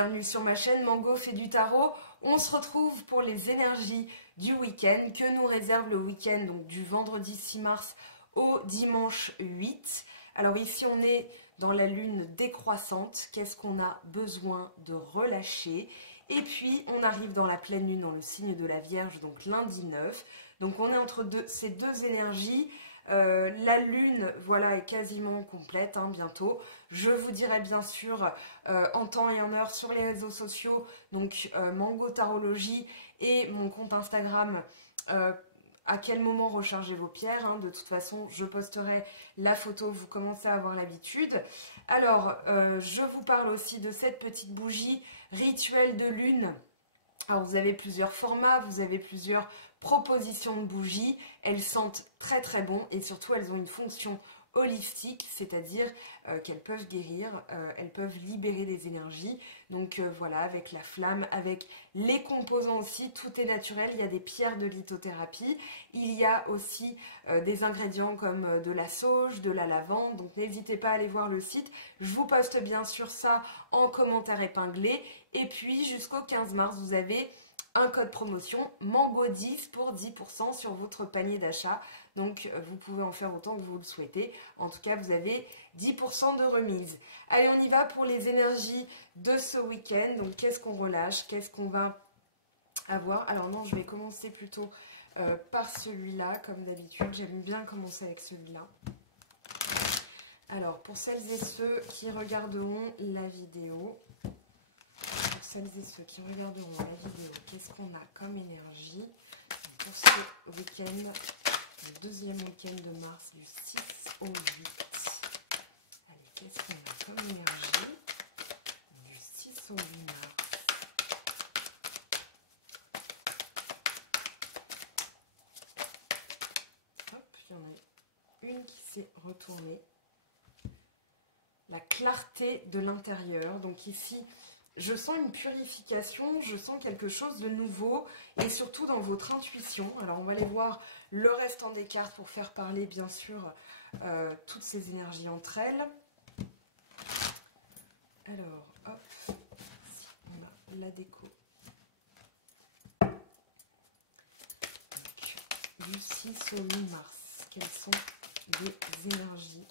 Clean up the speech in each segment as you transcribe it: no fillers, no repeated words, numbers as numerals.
bienvenue sur ma chaîne Mango fait du tarot. On se retrouve pour les énergies du week-end que nous réserve le week-end, donc du vendredi 6 mars au dimanche 8. Alors ici on est dans la lune décroissante, qu'est-ce qu'on a besoin de relâcher? Et puis on arrive dans la pleine lune dans le signe de la Vierge, donc lundi 9. Donc on est entre ces deux énergies. La lune, voilà, est quasiment complète, bientôt. Je vous dirai bien sûr en temps et en heure sur les réseaux sociaux, donc Mango Tarologie et mon compte Instagram, à quel moment recharger vos pierres. De toute façon, je posterai la photo, vous commencez à avoir l'habitude. Alors, je vous parle aussi de cette petite bougie rituel de lune. Alors, vous avez plusieurs formats, vous avez plusieurs propositions de bougies. Elles sentent très très bon et surtout elles ont une fonction holistique, c'est-à-dire qu'elles peuvent guérir, elles peuvent libérer des énergies. Donc voilà, avec la flamme, avec les composants aussi, tout est naturel. Il y a des pierres de lithothérapie, il y a aussi des ingrédients comme de la sauge, de la lavande. Donc n'hésitez pas à aller voir le site. Je vous poste bien sûr ça en commentaire épinglé. Et puis jusqu'au 15 mars, vous avez un code promotion MANGO10 pour 10% sur votre panier d'achat. Donc vous pouvez en faire autant que vous le souhaitez. En tout cas, vous avez 10% de remise. Allez, on y va pour les énergies de ce week-end. Donc qu'est-ce qu'on relâche? Qu'est-ce qu'on va avoir? Alors non, je vais commencer plutôt par celui-là, comme d'habitude. J'aime bien commencer avec celui-là. Alors, pour celles et ceux qui regarderont la vidéo, celles et ceux qui regarderont la vidéo, qu'est-ce qu'on a comme énergie pour ce week-end, le deuxième week-end de mars, du 6 au 8. Allez, qu'est-ce qu'on a comme énergie du 6 au 8 mars? Hop, il y en a une qui s'est retournée. La clarté de l'intérieur. Donc ici, je sens une purification, je sens quelque chose de nouveau et surtout dans votre intuition. Alors on va aller voir le restant des cartes pour faire parler bien sûr toutes ces énergies entre elles. Alors hop, ici on a la déco. Donc, du 6 au 8 mars, quelles sont les énergies?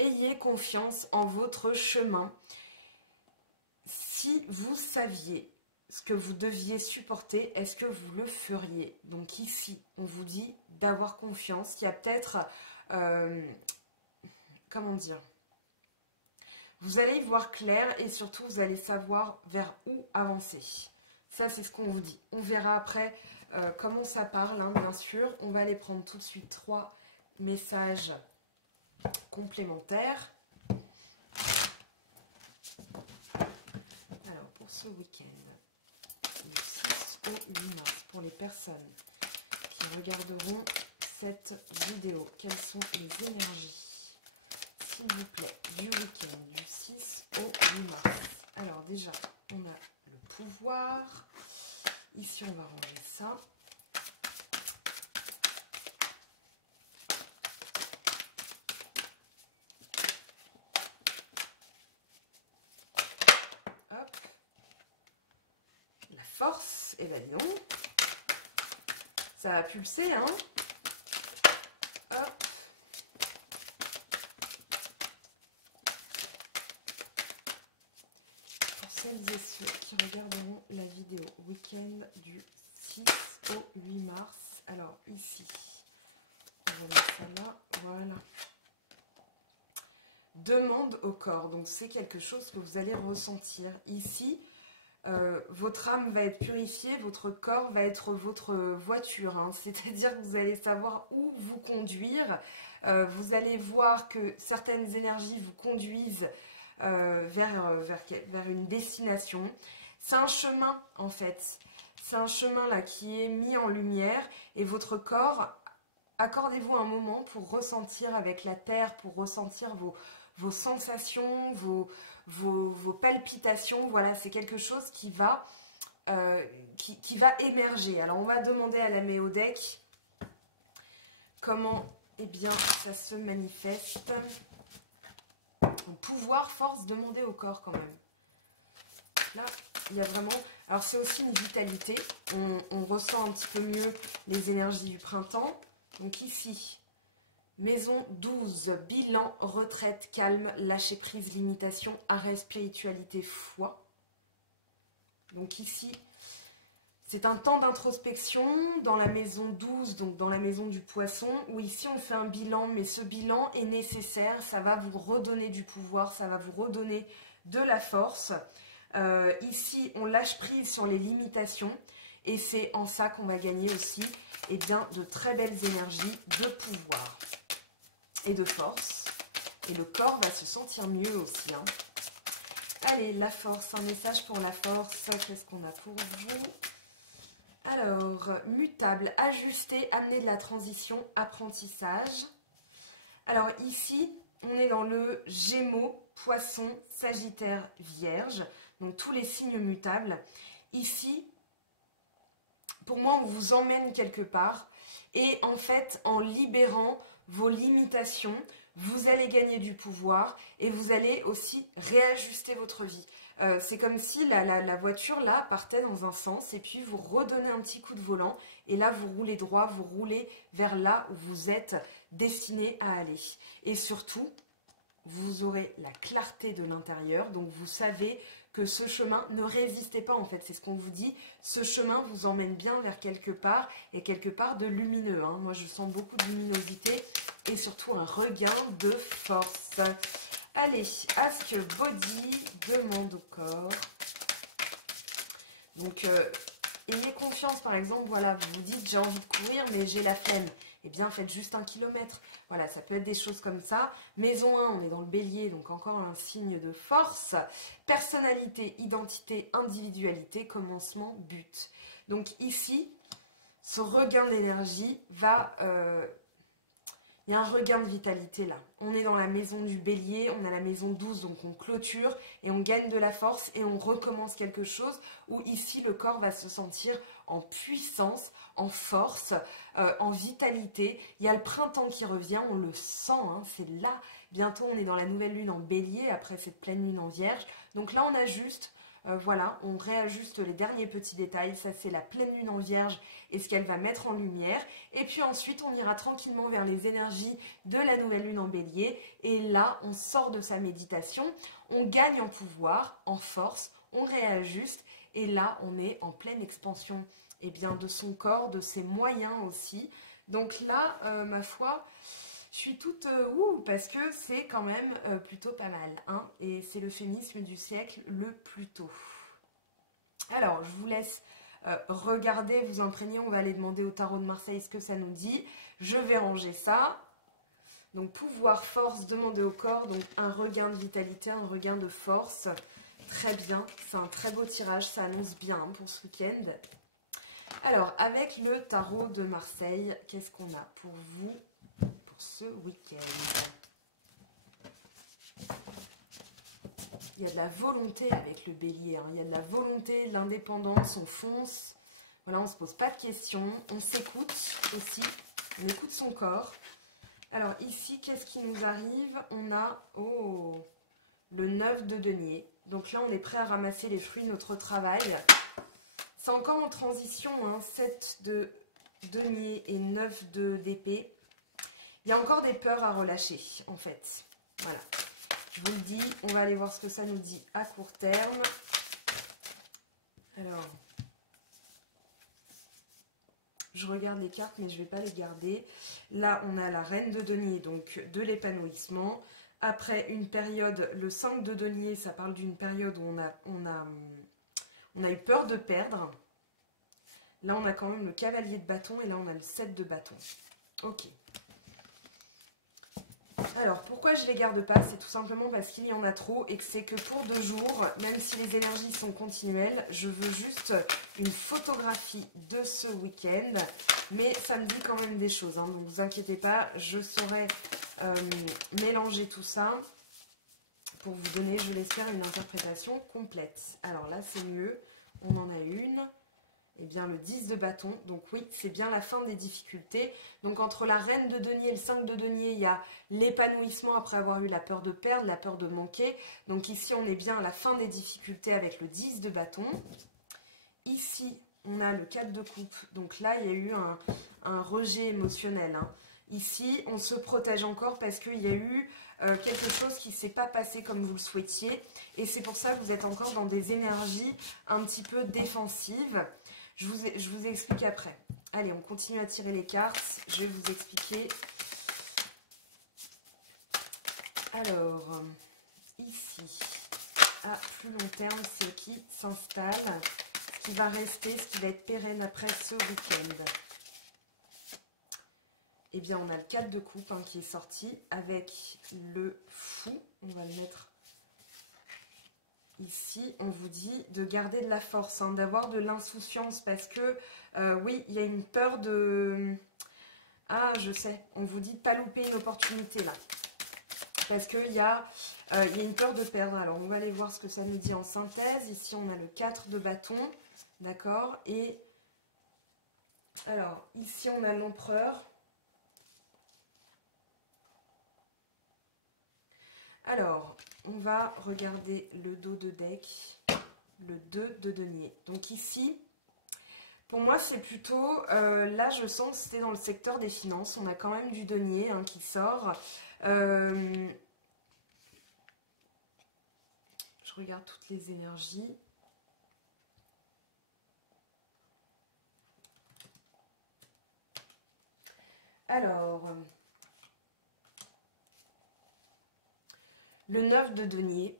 Ayez confiance en votre chemin. Si vous saviez ce que vous deviez supporter, est-ce que vous le feriez? Donc ici, on vous dit d'avoir confiance. Il y a peut-être, comment dire, vous allez y voir clair et surtout vous allez savoir vers où avancer. Ça, c'est ce qu'on vous dit. On verra après comment ça parle, bien sûr. On va aller prendre tout de suite 3 messages complémentaires. Alors pour ce week-end, du 6 au 8 mars, pour les personnes qui regarderont cette vidéo, quelles sont les énergies, s'il vous plaît, du week-end, du 6 au 8 mars? Alors déjà, on a le pouvoir. Ici, on va ranger ça. Force, et ben non, ça va pulser, Hop. Pour celles et ceux qui regarderont la vidéo week-end du 6 au 8 mars, alors ici, on va mettre ça là, voilà. Demande au corps, donc c'est quelque chose que vous allez ressentir ici. Votre âme va être purifiée, votre corps va être votre voiture, c'est-à-dire que vous allez savoir où vous conduire, vous allez voir que certaines énergies vous conduisent vers une destination. C'est un chemin en fait, c'est un chemin là qui est mis en lumière et votre corps, accordez-vous un moment pour ressentir avec la terre, pour ressentir vos sensations, vos palpitations. Voilà, c'est quelque chose qui va qui va émerger. Alors on va demander à la Méodec comment ça se manifeste. Pouvoir, force, demander au corps quand même. Là, il y a vraiment... Alors c'est aussi une vitalité. On ressent un petit peu mieux les énergies du printemps. Donc ici, maison 12, bilan, retraite, calme, lâcher prise, limitation, arrêt, spiritualité, foi. Donc ici, c'est un temps d'introspection dans la maison 12, donc dans la maison du poisson, où ici on fait un bilan, mais ce bilan est nécessaire, ça va vous redonner du pouvoir, ça va vous redonner de la force. Ici, on lâche prise sur les limitations, et c'est en ça qu'on va gagner aussi de très belles énergies de pouvoir et de force. Et le corps va se sentir mieux aussi. Hein. Allez, la force, un message pour la force, qu'est-ce qu'on a pour vous ? Alors, mutable, ajuster, amener de la transition, apprentissage. Alors ici, on est dans le Gémeaux, Poisson, Sagittaire, Vierge. Donc tous les signes mutables. Ici, pour moi, on vous emmène quelque part. Et en fait, en libérant vos limitations, vous allez gagner du pouvoir et vous allez aussi réajuster votre vie. C'est comme si la voiture là partait dans un sens et puis vous redonnez un petit coup de volant et là vous roulez droit, vous roulez vers là où vous êtes destiné à aller. Et surtout, vous aurez la clarté de l'intérieur, donc vous savez que ce chemin, ne résistez pas en fait, c'est ce qu'on vous dit, ce chemin vous emmène bien vers quelque part et quelque part de lumineux. Hein. Moi je sens beaucoup de luminosité et surtout un regain de force. Allez, Ask Body, demande au corps. Donc, ayez confiance, par exemple, voilà, vous vous dites j'ai envie de courir, mais j'ai la flemme. Eh bien, faites juste 1 kilomètre. Voilà, ça peut être des choses comme ça. Maison 1, on est dans le bélier, donc encore un signe de force. Personnalité, identité, individualité, commencement, but. Donc ici, ce regain d'énergie va... il y a un regain de vitalité là. On est dans la maison du bélier, on a la maison 12, donc on clôture et on gagne de la force et on recommence quelque chose où ici le corps va se sentir en puissance, en force, en vitalité. Il y a le printemps qui revient, on le sent, hein, c'est là. Bientôt on est dans la nouvelle lune en bélier, après cette pleine lune en vierge. Donc là on ajuste. Voilà, on réajuste les derniers petits détails. Ça, c'est la pleine lune en vierge et ce qu'elle va mettre en lumière. Et puis ensuite, on ira tranquillement vers les énergies de la nouvelle lune en bélier. Et là, on sort de sa méditation. On gagne en pouvoir, en force. On réajuste. Et là, on est en pleine expansion de son corps, de ses moyens aussi. Donc là, ma foi... Je suis toute parce que c'est quand même plutôt pas mal. Hein, et c'est le féminisme du siècle le plus tôt. Alors, je vous laisse regarder, vous imprégner. On va aller demander au tarot de Marseille ce que ça nous dit. Je vais ranger ça. Donc, pouvoir, force, demander au corps. Donc, un regain de vitalité, un regain de force. Très bien. C'est un très beau tirage. Ça annonce bien hein, pour ce week-end. Alors, avec le tarot de Marseille, qu'est-ce qu'on a pour vous ce week-end? Il y a de la volonté avec le bélier, hein. Il y a de la volonté, de l'indépendance, on fonce. Voilà, on ne se pose pas de questions, on s'écoute aussi, on écoute son corps. Alors ici, qu'est-ce qui nous arrive? On a le 9 de denier. Donc là, on est prêt à ramasser les fruits de notre travail. C'est encore en transition, hein, 7 de denier et 9 d'épée. Il y a encore des peurs à relâcher, en fait. Voilà. Je vous le dis, on va aller voir ce que ça nous dit à court terme. Alors, je regarde les cartes, mais je ne vais pas les garder. Là, on a la reine de denier, donc de l'épanouissement. Après une période, le 5 de denier, ça parle d'une période où on a eu peur de perdre. Là, on a quand même le cavalier de bâton et là, on a le 7 de bâton. Ok. Alors, pourquoi je ne les garde pas? C'est tout simplement parce qu'il y en a trop et que c'est que pour 2 jours, même si les énergies sont continuelles, je veux juste une photographie de ce week-end. Mais ça me dit quand même des choses, hein, donc ne vous inquiétez pas, je saurai mélanger tout ça pour vous donner, je l'espère, une interprétation complète. Alors là, c'est mieux. on en a une. Eh bien, le 10 de bâton. Donc oui, c'est bien la fin des difficultés. Donc entre la reine de denier et le 5 de denier, il y a l'épanouissement après avoir eu la peur de perdre, la peur de manquer. Donc ici, on est bien à la fin des difficultés avec le 10 de bâton. Ici, on a le 4 de coupe. Donc là, il y a eu un rejet émotionnel. Hein. Ici, on se protège encore parce qu'il y a eu quelque chose qui ne s'est pas passé comme vous le souhaitiez. Et c'est pour ça que vous êtes encore dans des énergies un petit peu défensives. Je vous explique après. Allez, on continue à tirer les cartes. Je vais vous expliquer. Alors, ici, à plus long terme, ce qui s'installe, ce qui va rester, ce qui va être pérenne après ce week-end. Eh bien, on a le 4 de coupe hein, qui est sorti avec le fou. On va le mettre ici. On vous dit de garder de la force, hein, d'avoir de l'insouciance parce que, oui, il y a une peur de... Ah, je sais, on vous dit de ne pas louper une opportunité là. Parce qu'il y a une peur de perdre. Alors, on va aller voir ce que ça nous dit en synthèse. Ici, on a le 4 de bâton, d'accord. Et, alors, ici, on a l'empereur. Alors, on va regarder le dos de deck, le 2 de denier. Donc ici, pour moi, c'est plutôt, là, je sens que c'était dans le secteur des finances. On a quand même du denier hein, qui sort. Je regarde toutes les énergies. Alors... Le 9 de denier,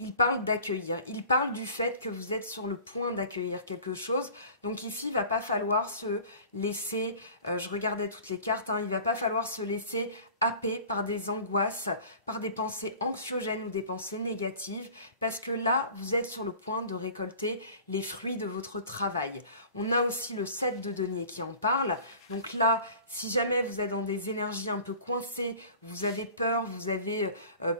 il parle d'accueillir. Il parle du fait que vous êtes sur le point d'accueillir quelque chose. Donc ici, il ne va pas falloir se laisser, je regardais toutes les cartes, hein, il ne va pas falloir se laisser happer par des angoisses, par des pensées anxiogènes ou des pensées négatives, parce que là, vous êtes sur le point de récolter les fruits de votre travail. On a aussi le 7 de denier qui en parle. Donc là, si jamais vous êtes dans des énergies un peu coincées, vous avez peur, vous avez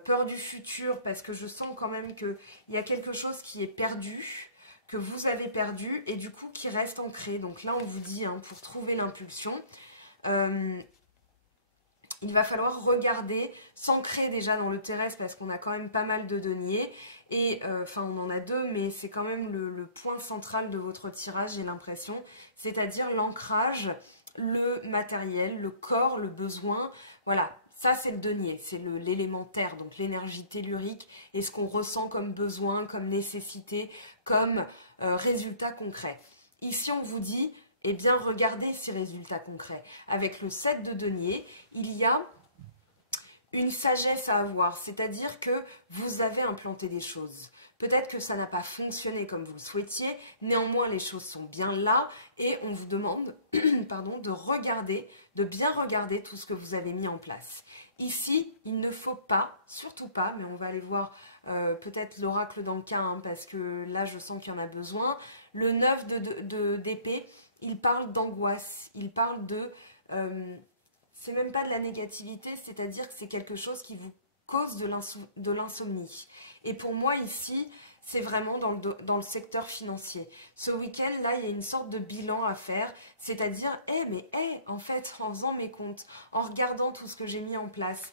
peur du futur, parce que je sens quand même qu'il y a quelque chose qui est perdu, que vous avez perdu, et du coup qui reste ancré. Donc là, on vous dit, hein, pour trouver l'impulsion, il va falloir regarder, s'ancrer déjà dans le terrestre, parce qu'on a quand même pas mal de deniers. Et enfin, on en a deux, mais c'est quand même le point central de votre tirage, j'ai l'impression. C'est-à-dire l'ancrage, le matériel, le corps, le besoin. Voilà, ça c'est le denier, c'est l'élémentaire, donc l'énergie tellurique et ce qu'on ressent comme besoin, comme nécessité, comme résultat concret. Ici, on vous dit, eh bien, regardez ces résultats concrets. Avec le 7 de denier, il y a une sagesse à avoir, c'est-à-dire que vous avez implanté des choses. Peut-être que ça n'a pas fonctionné comme vous le souhaitiez, néanmoins les choses sont bien là et on vous demande pardon, de regarder, de bien regarder tout ce que vous avez mis en place. Ici, il ne faut pas, surtout pas, mais on va aller voir peut-être l'oracle dans le cas, hein, parce que là je sens qu'il y en a besoin. Le 9 d'épée, il parle d'angoisse, il parle de... c'est même pas de la négativité, c'est-à-dire que c'est quelque chose qui vous cause de l'insomnie. Et pour moi ici, c'est vraiment dans le secteur financier. Ce week-end, là, il y a une sorte de bilan à faire, c'est-à-dire, en fait, en faisant mes comptes, en regardant tout ce que j'ai mis en place,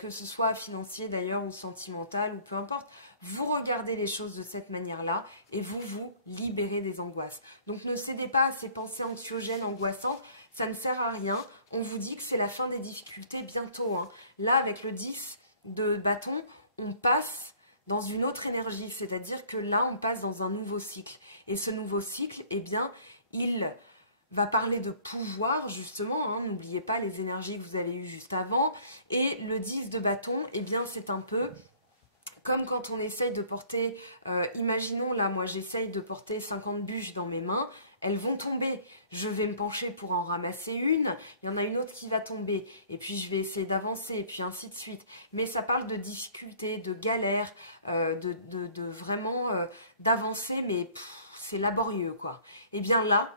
que ce soit financier d'ailleurs ou sentimental ou peu importe, vous regardez les choses de cette manière-là et vous vous libérez des angoisses. Donc ne cédez pas à ces pensées anxiogènes, angoissantes, ça ne sert à rien. On vous dit que c'est la fin des difficultés bientôt. Hein. Là, avec le 10 de bâton, on passe dans une autre énergie, c'est-à-dire que là, on passe dans un nouveau cycle. Et ce nouveau cycle, eh bien, il va parler de pouvoir, justement, hein, n'oubliez pas les énergies que vous avez eues juste avant. Et le 10 de bâton, eh bien, c'est un peu comme quand on essaye de porter, imaginons là, moi j'essaye de porter 50 bûches dans mes mains, elles vont tomber. Je vais me pencher pour en ramasser une, il y en a une autre qui va tomber, et puis je vais essayer d'avancer, et puis ainsi de suite. Mais ça parle de difficultés, de galères, de vraiment d'avancer, mais c'est laborieux quoi. Et bien là,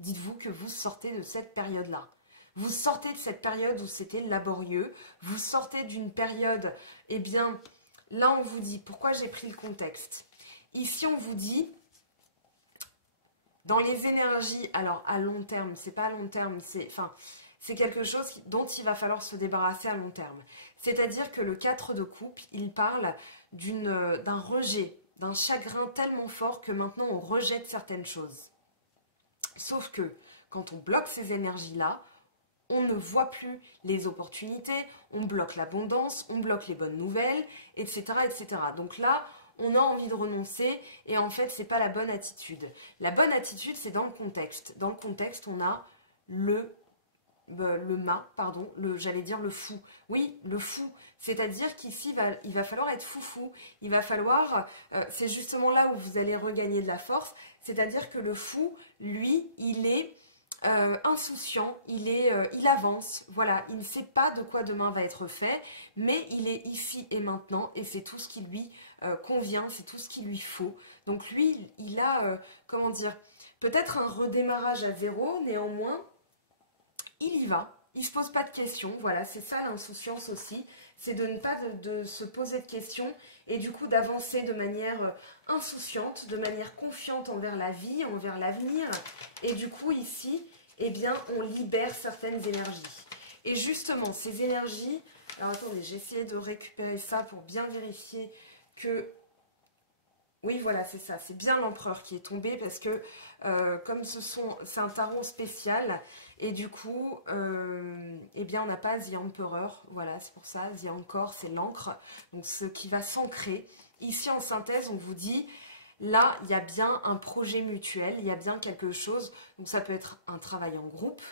dites-vous que vous sortez de cette période-là. Vous sortez de cette période où c'était laborieux, vous sortez d'une période, eh bien... Là, on vous dit, pourquoi j'ai pris le contexte? Ici, on vous dit, dans les énergies, alors à long terme, c'est pas à long terme, c'est quelque chose dont il va falloir se débarrasser à long terme. C'est-à-dire que le 4 de coupe, il parle d'un rejet, d'un chagrin tellement fort que maintenant on rejette certaines choses. Sauf que quand on bloque ces énergies-là, on ne voit plus les opportunités, on bloque l'abondance, on bloque les bonnes nouvelles, etc., etc. Donc là, on a envie de renoncer et en fait, c'est pas la bonne attitude. La bonne attitude, c'est dans le contexte. Dans le contexte, on a j'allais dire le fou. Oui, le fou. C'est-à-dire qu'ici, il va falloir être foufou. Il va falloir, c'est justement là où vous allez regagner de la force. C'est-à-dire que le fou, lui, il est insouciant, il avance. Voilà, il ne sait pas de quoi demain va être fait, mais il est ici et maintenant et c'est tout ce qui lui convient, c'est tout ce qu'il lui faut. Donc lui, il a, comment dire, peut-être un redémarrage à zéro, néanmoins, il y va, il ne se pose pas de questions, voilà, c'est ça l'insouciance aussi, c'est de ne pas de se poser de questions et du coup d'avancer de manière insouciante, de manière confiante envers la vie, envers l'avenir. Et du coup ici, eh bien, on libère certaines énergies. Et justement, ces énergies, alors attendez, j'ai essayé de récupérer ça pour bien vérifier que... Oui, voilà, c'est ça, c'est bien l'empereur qui est tombé parce que comme c'est un tarot spécial et du coup, eh bien on n'a pas The Emperor, voilà, c'est pour ça, The Anchor, c'est l'encre, donc ce qui va s'ancrer. Ici en synthèse, on vous dit, là, il y a bien un projet mutuel, il y a bien quelque chose, donc ça peut être un travail en groupe,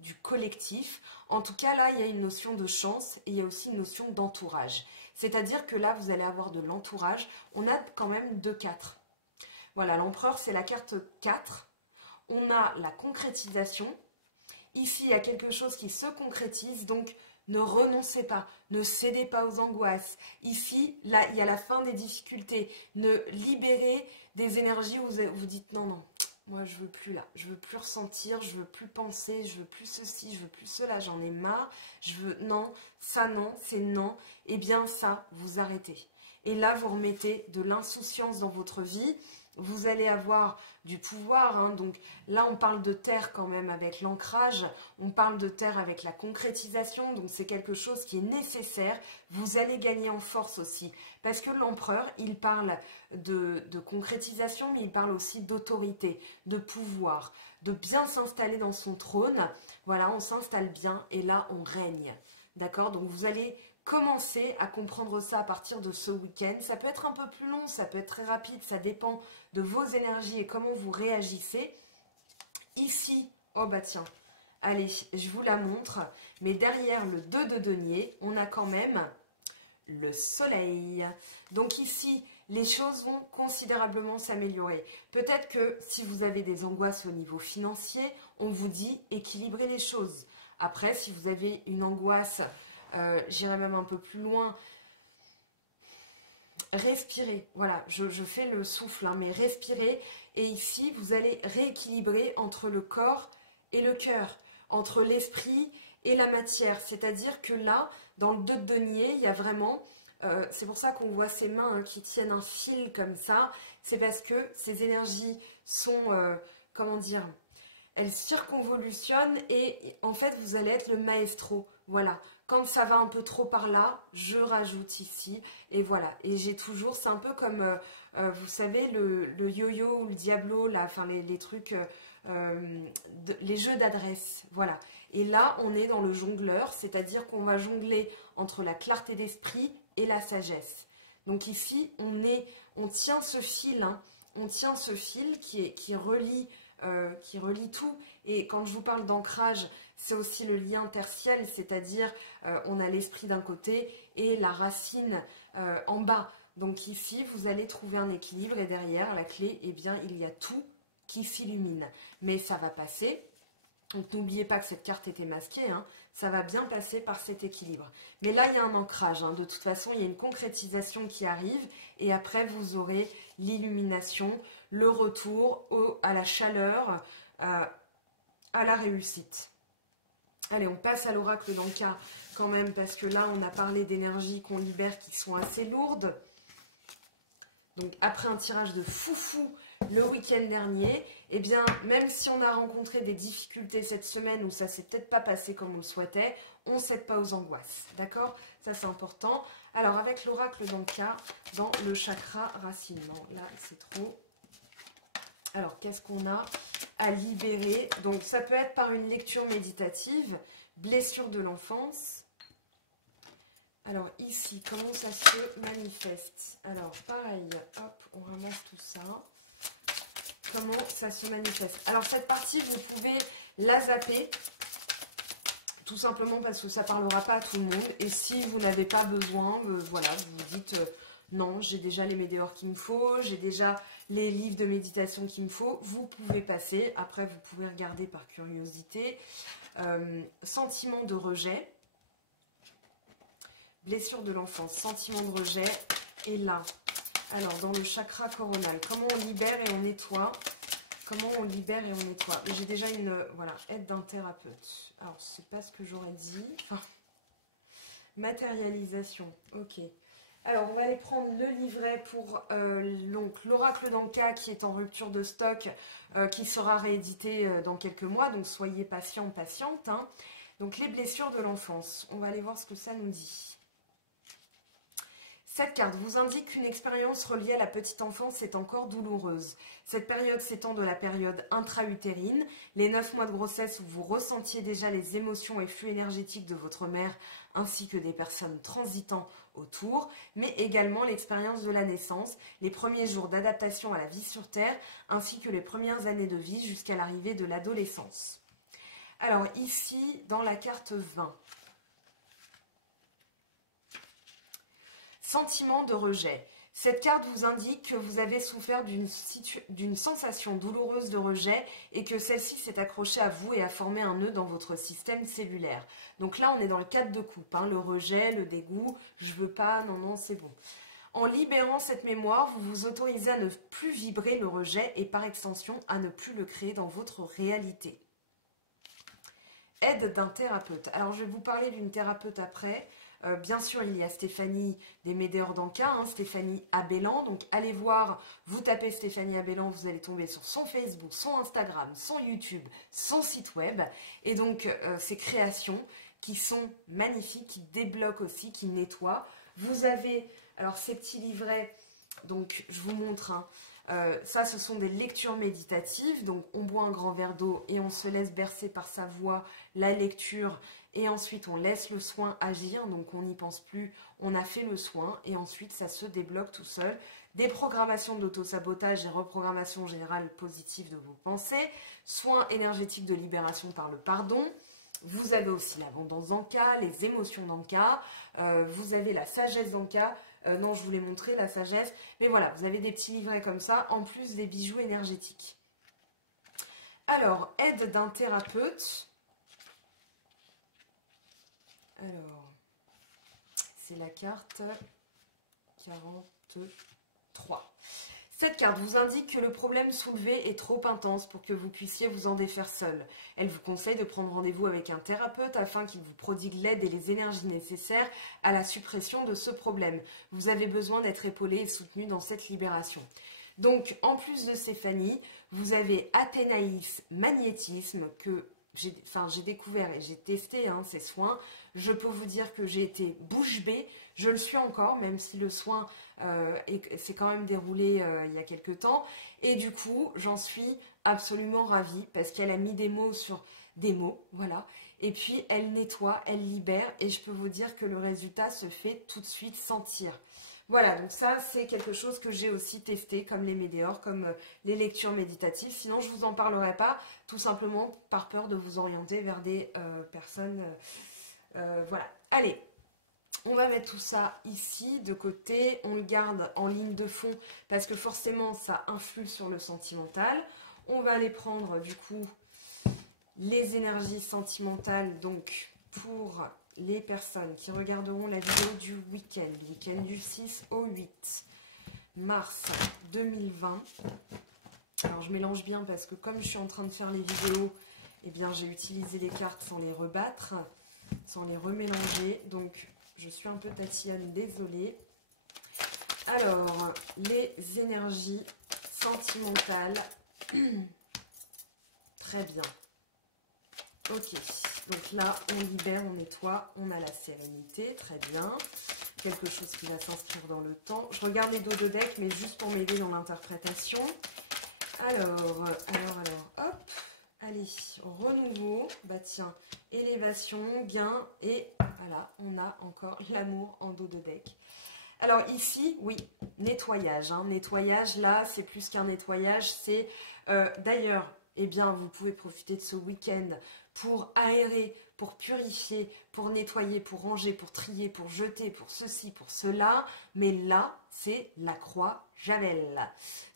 du collectif. En tout cas, là, il y a une notion de chance et il y a aussi une notion d'entourage. C'est-à-dire que là, vous allez avoir de l'entourage. On a quand même 2-4. Voilà, l'empereur, c'est la carte 4. On a la concrétisation. Ici, il y a quelque chose qui se concrétise, donc ne renoncez pas, ne cédez pas aux angoisses. Ici, là, il y a la fin des difficultés. Ne libérez des énergies où vous dites non, non. Moi, je veux plus là, je veux plus ressentir, je veux plus penser, je veux plus ceci, je veux plus cela, j'en ai marre, je veux non, ça non, c'est non, et bien ça, vous arrêtez. Et là, vous remettez de l'insouciance dans votre vie, vous allez avoir du pouvoir, hein, donc là on parle de terre quand même avec l'ancrage, on parle de terre avec la concrétisation, donc c'est quelque chose qui est nécessaire, vous allez gagner en force aussi, parce que l'empereur, il parle de concrétisation, mais il parle aussi d'autorité, de pouvoir, de bien s'installer dans son trône, voilà, on s'installe bien et là on règne, d'accord, donc vous allez commencer à comprendre ça à partir de ce week-end. Ça peut être un peu plus long, ça peut être très rapide, ça dépend de vos énergies et comment vous réagissez. Ici, oh bah tiens, allez, je vous la montre, mais derrière le 2 de denier, on a quand même le soleil. Donc ici, les choses vont considérablement s'améliorer. Peut-être que si vous avez des angoisses au niveau financier, on vous dit équilibrer les choses. Après, si vous avez une angoisse... j'irai même un peu plus loin. Respirez, voilà, je fais le souffle, hein, mais respirez. Et ici, vous allez rééquilibrer entre le corps et le cœur, entre l'esprit et la matière. C'est-à-dire que là, dans le 2 de denier, il y a vraiment... c'est pour ça qu'on voit ces mains hein, qui tiennent un fil comme ça. C'est parce que ces énergies sont, comment dire, elles circonvolutionnent et en fait, vous allez être le maestro. Voilà. Quand ça va un peu trop par là, je rajoute ici. Et voilà. Et j'ai toujours, c'est un peu comme, vous savez, le yo-yo ou le diablo, là, enfin les trucs, les jeux d'adresse. Voilà. Et là, on est dans le jongleur, c'est-à-dire qu'on va jongler entre la clarté d'esprit et la sagesse. Donc ici, on tient ce fil, hein, on tient ce fil qui relie tout. Et quand je vous parle d'ancrage, c'est aussi le lien tertiel, c'est-à-dire on a l'esprit d'un côté et la racine en bas. Donc ici, vous allez trouver un équilibre et derrière la clé, eh bien, il y a tout qui s'illumine. Mais ça va passer. Donc n'oubliez pas que cette carte était masquée, hein, ça va bien passer par cet équilibre. Mais là, il y a un ancrage, hein, de toute façon, il y a une concrétisation qui arrive et après, vous aurez l'illumination, le retour à la chaleur, à la réussite. Allez, on passe à l'oracle d'Anka quand même, parce que là, on a parlé d'énergies qu'on libère qui sont assez lourdes. donc après un tirage de foufou le week-end dernier, eh bien, même si on a rencontré des difficultés cette semaine où ça s'est peut-être pas passé comme on le souhaitait, on ne cède pas aux angoisses, d'accord? Ça, c'est important. Alors, avec l'oracle d'Anka, dans le chakra racine. Non, là, c'est trop. Alors, qu'est-ce qu'on a à libérer? Donc, ça peut être par une lecture méditative, blessure de l'enfance. Alors, ici, comment ça se manifeste? Alors, pareil, hop, on ramasse tout ça. Comment ça se manifeste? Alors, cette partie, vous pouvez la zapper, tout simplement parce que ça ne parlera pas à tout le monde. Et si vous n'avez pas besoin, voilà, vous vous dites non, j'ai déjà les médiors qu'il me faut, j'ai déjà les livres de méditation qu'il me faut, vous pouvez passer. Après, vous pouvez regarder par curiosité. Sentiment de rejet, blessure de l'enfance, sentiment de rejet. Et là, alors dans le chakra coronal, comment on libère et on nettoie? Comment on libère et on nettoie? J'ai déjà une voilà, aide d'un thérapeute. Alors, c'est pas ce que j'aurais dit. Enfin, matérialisation, ok. Alors, on va aller prendre le livret pour l'oracle d'Anka qui est en rupture de stock, qui sera réédité dans quelques mois. Donc, soyez patients, patientes. Hein. Donc, les blessures de l'enfance. On va aller voir ce que ça nous dit. Cette carte vous indique qu'une expérience reliée à la petite enfance est encore douloureuse. Cette période s'étend de la période intra-utérine, les 9 mois de grossesse où vous ressentiez déjà les émotions et flux énergétiques de votre mère ainsi que des personnes transitant autour, mais également l'expérience de la naissance, les premiers jours d'adaptation à la vie sur Terre ainsi que les premières années de vie jusqu'à l'arrivée de l'adolescence. Alors ici, dans la carte 20, sentiment de rejet. Cette carte vous indique que vous avez souffert d'une sensation douloureuse de rejet et que celle-ci s'est accrochée à vous et a formé un nœud dans votre système cellulaire. Donc là, on est dans le 4 de coupe, hein, le rejet, le dégoût, je veux pas, non, non, c'est bon. En libérant cette mémoire, vous vous autorisez à ne plus vibrer le rejet et par extension à ne plus le créer dans votre réalité. Aide d'un thérapeute. Alors, je vais vous parler d'une thérapeute après. Bien sûr, il y a Stéphanie des Médéors d'Anka, hein, Stéphanie Abellan. Donc, allez voir, vous tapez Stéphanie Abellan, vous allez tomber sur son Facebook, son Instagram, son YouTube, son site web. Et donc, ces créations qui sont magnifiques, qui débloquent aussi, qui nettoient. Vous avez, alors, ces petits livrets, donc, je vous montre, hein, ça, ce sont des lectures méditatives. Donc, on boit un grand verre d'eau et on se laisse bercer par sa voix, la lecture. Et ensuite, on laisse le soin agir. Donc, on n'y pense plus. On a fait le soin. Et ensuite, ça se débloque tout seul. Des programmations d'auto-sabotage et reprogrammation générale positive de vos pensées. Soins énergétiques de libération par le pardon. Vous avez aussi l'abondance d'Anka, les émotions d'Anka. Vous avez la sagesse d'Anka. Non, je vous l'ai montré, la sagesse. Mais voilà, vous avez des petits livrets comme ça, en plus des bijoux énergétiques. Alors, aide d'un thérapeute. Alors, c'est la carte 43. Cette carte vous indique que le problème soulevé est trop intense pour que vous puissiez vous en défaire seul. Elle vous conseille de prendre rendez-vous avec un thérapeute afin qu'il vous prodigue l'aide et les énergies nécessaires à la suppression de ce problème. Vous avez besoin d'être épaulé et soutenu dans cette libération. Donc, en plus de Stéphanie, vous avez Athénaïs Magnétisme que j'ai découvert et j'ai testé hein, ces soins. Je peux vous dire que j'ai été bouche bée. Je le suis encore, même si le soin s'est quand même déroulé il y a quelques temps. Et du coup, j'en suis absolument ravie parce qu'elle a mis des mots sur des mots, voilà. Et puis, elle nettoie, elle libère. Et je peux vous dire que le résultat se fait tout de suite sentir. Voilà, donc ça, c'est quelque chose que j'ai aussi testé, comme les médéors, comme les lectures méditatives. Sinon, je ne vous en parlerai pas, tout simplement par peur de vous orienter vers des personnes. Voilà. Allez, on va mettre tout ça ici, de côté. On le garde en ligne de fond, parce que forcément, ça influe sur le sentimental. On va aller prendre, du coup, les énergies sentimentales, donc, pour les personnes qui regarderont la vidéo du week-end du 6 au 8 mars 2020. Alors je mélange bien parce que comme je suis en train de faire les vidéos, eh bien j'ai utilisé les cartes sans les rebattre, sans les remélanger. Donc je suis un peu tatillonne, désolée. Alors, les énergies sentimentales. Très bien. Ok, donc là, on libère, on nettoie, on a la sérénité, très bien. Quelque chose qui va s'inscrire dans le temps. Je regarde les dos de deck, mais juste pour m'aider dans l'interprétation. Alors, hop. Allez, renouveau. Bah tiens, élévation, gain, et voilà, on a encore l'amour en dos de deck. Alors ici, oui, nettoyage. Hein. Nettoyage, là, c'est plus qu'un nettoyage. C'est d'ailleurs, eh bien, vous pouvez profiter de ce week-end pour aérer, pour purifier, pour nettoyer, pour ranger, pour trier, pour jeter, pour ceci, pour cela. Mais là, c'est la croix Javel.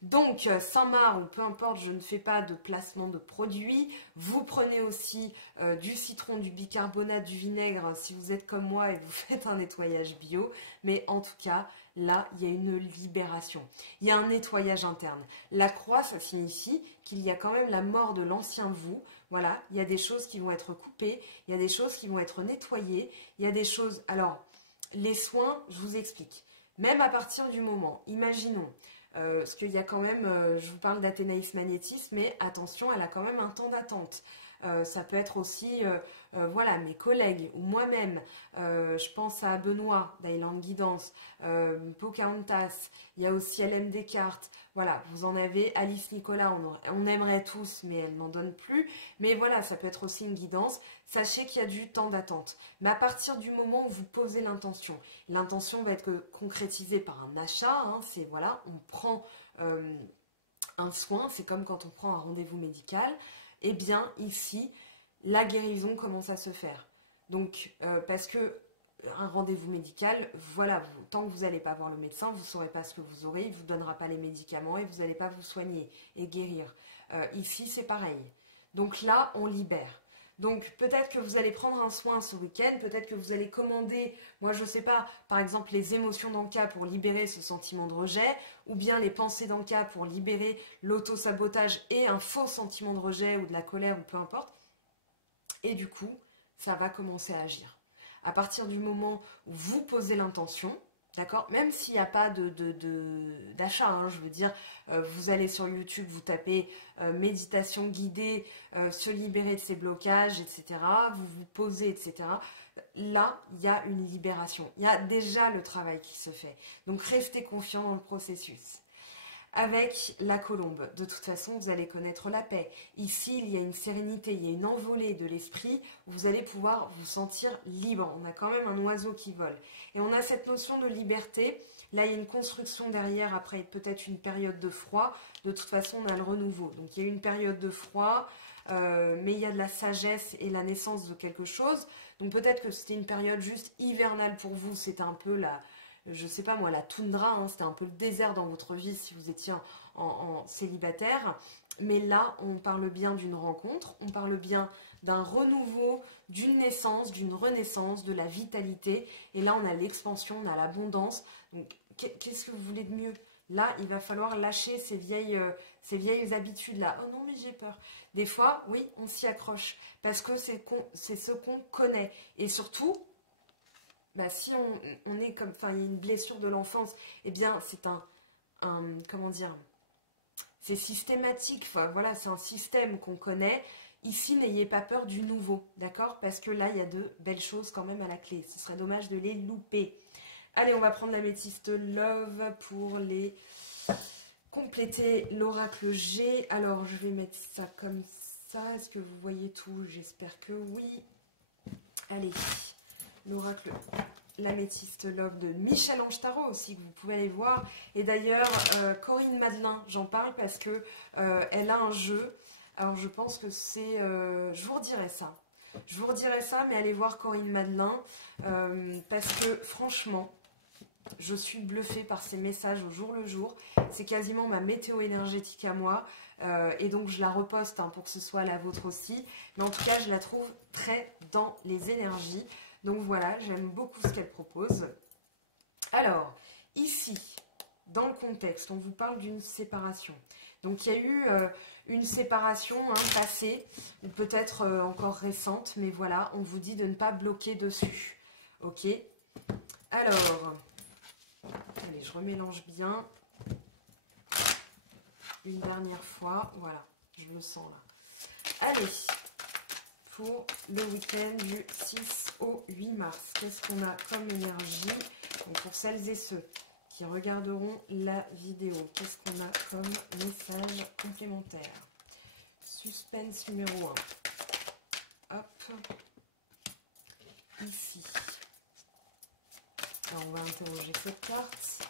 Donc, Saint-Marc ou peu importe, je ne fais pas de placement de produits. Vous prenez aussi du citron, du bicarbonate, du vinaigre si vous êtes comme moi et vous faites un nettoyage bio. Mais en tout cas, là, il y a une libération. Il y a un nettoyage interne. La croix, ça signifie qu'il y a quand même la mort de l'ancien vous. Voilà, il y a des choses qui vont être coupées, il y a des choses qui vont être nettoyées, il y a des choses... Alors, les soins, je vous explique. Même à partir du moment, imaginons, parce qu'il y a quand même, je vous parle d'Athénaïs Magnétisme, mais attention, elle a quand même un temps d'attente. Ça peut être aussi, voilà, mes collègues ou moi-même. Je pense à Benoît d'Island Guidance, Pocahontas, il y a aussi LM Descartes. Voilà, vous en avez Alice Nicolas, on aimerait tous, mais elle n'en donne plus. Mais voilà, ça peut être aussi une guidance. Sachez qu'il y a du temps d'attente. Mais à partir du moment où vous posez l'intention, l'intention va être concrétisée par un achat. Hein, c'est voilà, on prend un soin, c'est comme quand on prend un rendez-vous médical. Eh bien, ici, la guérison commence à se faire. Donc, parce que un rendez-vous médical, voilà, tant que vous n'allez pas voir le médecin, vous ne saurez pas ce que vous aurez, il ne vous donnera pas les médicaments et vous n'allez pas vous soigner et guérir. Ici, c'est pareil. Donc là, on libère. Donc peut-être que vous allez prendre un soin ce week-end, peut-être que vous allez commander, moi je ne sais pas, par exemple les émotions d'Anka pour libérer ce sentiment de rejet, ou bien les pensées d'Anka pour libérer l'auto-sabotage et un faux sentiment de rejet ou de la colère ou peu importe. Et du coup, ça va commencer à agir. À partir du moment où vous posez l'intention, d'accord, même s'il n'y a pas d'achat, hein, je veux dire, vous allez sur YouTube, vous tapez méditation guidée, se libérer de ses blocages, etc. Vous vous posez, etc. Là, il y a une libération. Il y a déjà le travail qui se fait. Donc, restez confiant dans le processus. Avec la colombe, de toute façon, vous allez connaître la paix. Ici, il y a une sérénité, il y a une envolée de l'esprit où vous allez pouvoir vous sentir libre. On a quand même un oiseau qui vole. Et on a cette notion de liberté. Là, il y a une construction derrière, après peut-être une période de froid. De toute façon, on a le renouveau. Donc, il y a une période de froid, mais il y a de la sagesse et la naissance de quelque chose. Donc, peut-être que c'était une période juste hivernale pour vous. C'était un peu je sais pas moi, la toundra, hein, c'était un peu le désert dans votre vie si vous étiez en célibataire. Mais là, on parle bien d'une rencontre, on parle bien d'un renouveau, d'une naissance, d'une renaissance, de la vitalité. Et là, on a l'expansion, on a l'abondance. Donc, qu'est-ce que vous voulez de mieux? Là, il va falloir lâcher ces vieilles habitudes-là. Oh non, mais j'ai peur. Des fois, oui, on s'y accroche parce que c'est ce qu'on connaît. Et surtout, bah, si on est comme, enfin, il y a une blessure de l'enfance, eh bien, c'est comment dire, c'est systématique, enfin, voilà, c'est un système qu'on connaît. Ici, n'ayez pas peur du nouveau, d'accord? Parce que là, il y a de belles choses quand même à la clé. Ce serait dommage de les louper. Allez, on va prendre l'améthyste Love pour les compléter l'oracle G. Alors, je vais mettre ça comme ça. Est-ce que vous voyez tout? J'espère que oui. Allez. L'oracle, l'améthyste Love de Michel-Ange Tarot aussi, que vous pouvez aller voir. Et d'ailleurs, Corinne Madelin, j'en parle parce que elle a un jeu. Alors, je pense que c'est... je vous redirai ça. Je vous redirai ça, mais allez voir Corinne Madelin. Parce que, franchement, je suis bluffée par ces messages au jour le jour. C'est quasiment ma météo énergétique à moi. Et donc, je la reposte hein, pour que ce soit la vôtre aussi. Mais en tout cas, je la trouve très dans les énergies. Donc voilà, j'aime beaucoup ce qu'elle propose. Alors, ici, dans le contexte, on vous parle d'une séparation. Donc il y a eu une séparation passée, ou peut-être encore récente, mais voilà, on vous dit de ne pas bloquer dessus. Ok? Alors, Allez, je remélange bien. Une dernière fois. Voilà, je le sens là. Allez, pour le week-end du 6 au 8 mars, qu'est-ce qu'on a comme énergie? Donc pour celles et ceux qui regarderont la vidéo, qu'est-ce qu'on a comme message complémentaire? Suspense numéro 1. Hop. Ici. Alors on va interroger cette carte.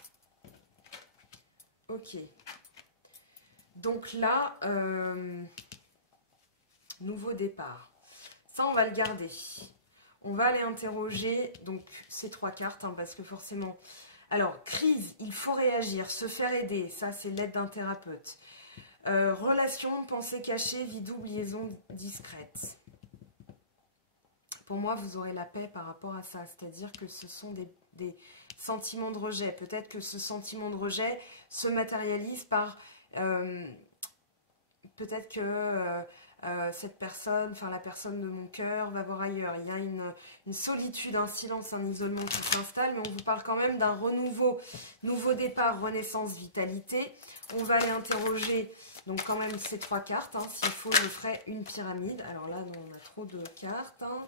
Ok. Donc là, nouveau départ. Ça, on va le garder. On va aller interroger donc ces 3 cartes, hein, parce que forcément... Alors, crise, il faut réagir, se faire aider, ça c'est l'aide d'un thérapeute. Relation, pensée cachée, vie double, liaison discrète. Pour moi, vous aurez la paix par rapport à ça, c'est-à-dire que ce sont des sentiments de rejet. Peut-être que ce sentiment de rejet se matérialise par... peut-être que cette personne, enfin la personne de mon cœur, va voir ailleurs. Il y a une solitude, un silence, un isolement qui s'installe, mais on vous parle quand même d'un renouveau, nouveau départ, renaissance, vitalité. On va aller interroger donc quand même ces 3 cartes. Hein. S'il faut, je ferai une pyramide. Alors là, non, on a trop de cartes. Hein.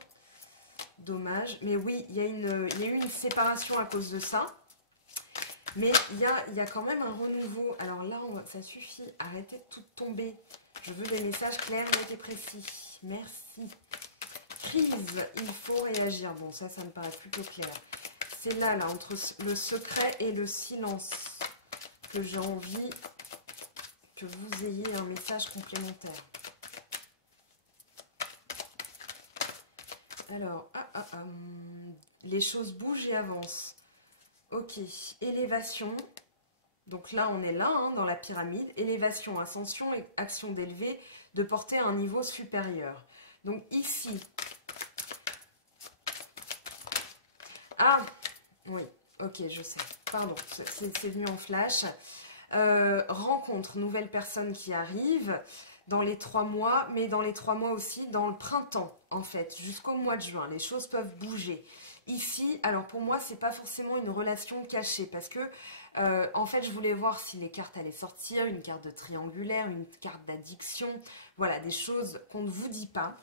Dommage. Mais oui, il y a eu une séparation à cause de ça. Mais il y a quand même un renouveau. Alors là, ça suffit. Arrêtez de tout tomber. Je veux des messages clairs, nets et précis. Merci. Crise, il faut réagir. Bon, ça me paraît plutôt clair. C'est là, entre le secret et le silence, que j'ai envie que vous ayez un message complémentaire. Alors, les choses bougent et avancent. Ok, élévation. Donc là, on est là, hein, dans la pyramide. Élévation, ascension et action d'élever, de porter à un niveau supérieur. Donc ici... Ah, oui, ok, je sais. Pardon, c'est venu en flash. Rencontre, nouvelle personne qui arrive dans les 3 mois, mais dans les 3 mois aussi, dans le printemps, en fait, jusqu'au mois de juin. Les choses peuvent bouger. Ici, alors pour moi, c'est pas forcément une relation cachée, parce que en fait, je voulais voir si les cartes allaient sortir, une carte de triangulaire, une carte d'addiction, voilà, des choses qu'on ne vous dit pas.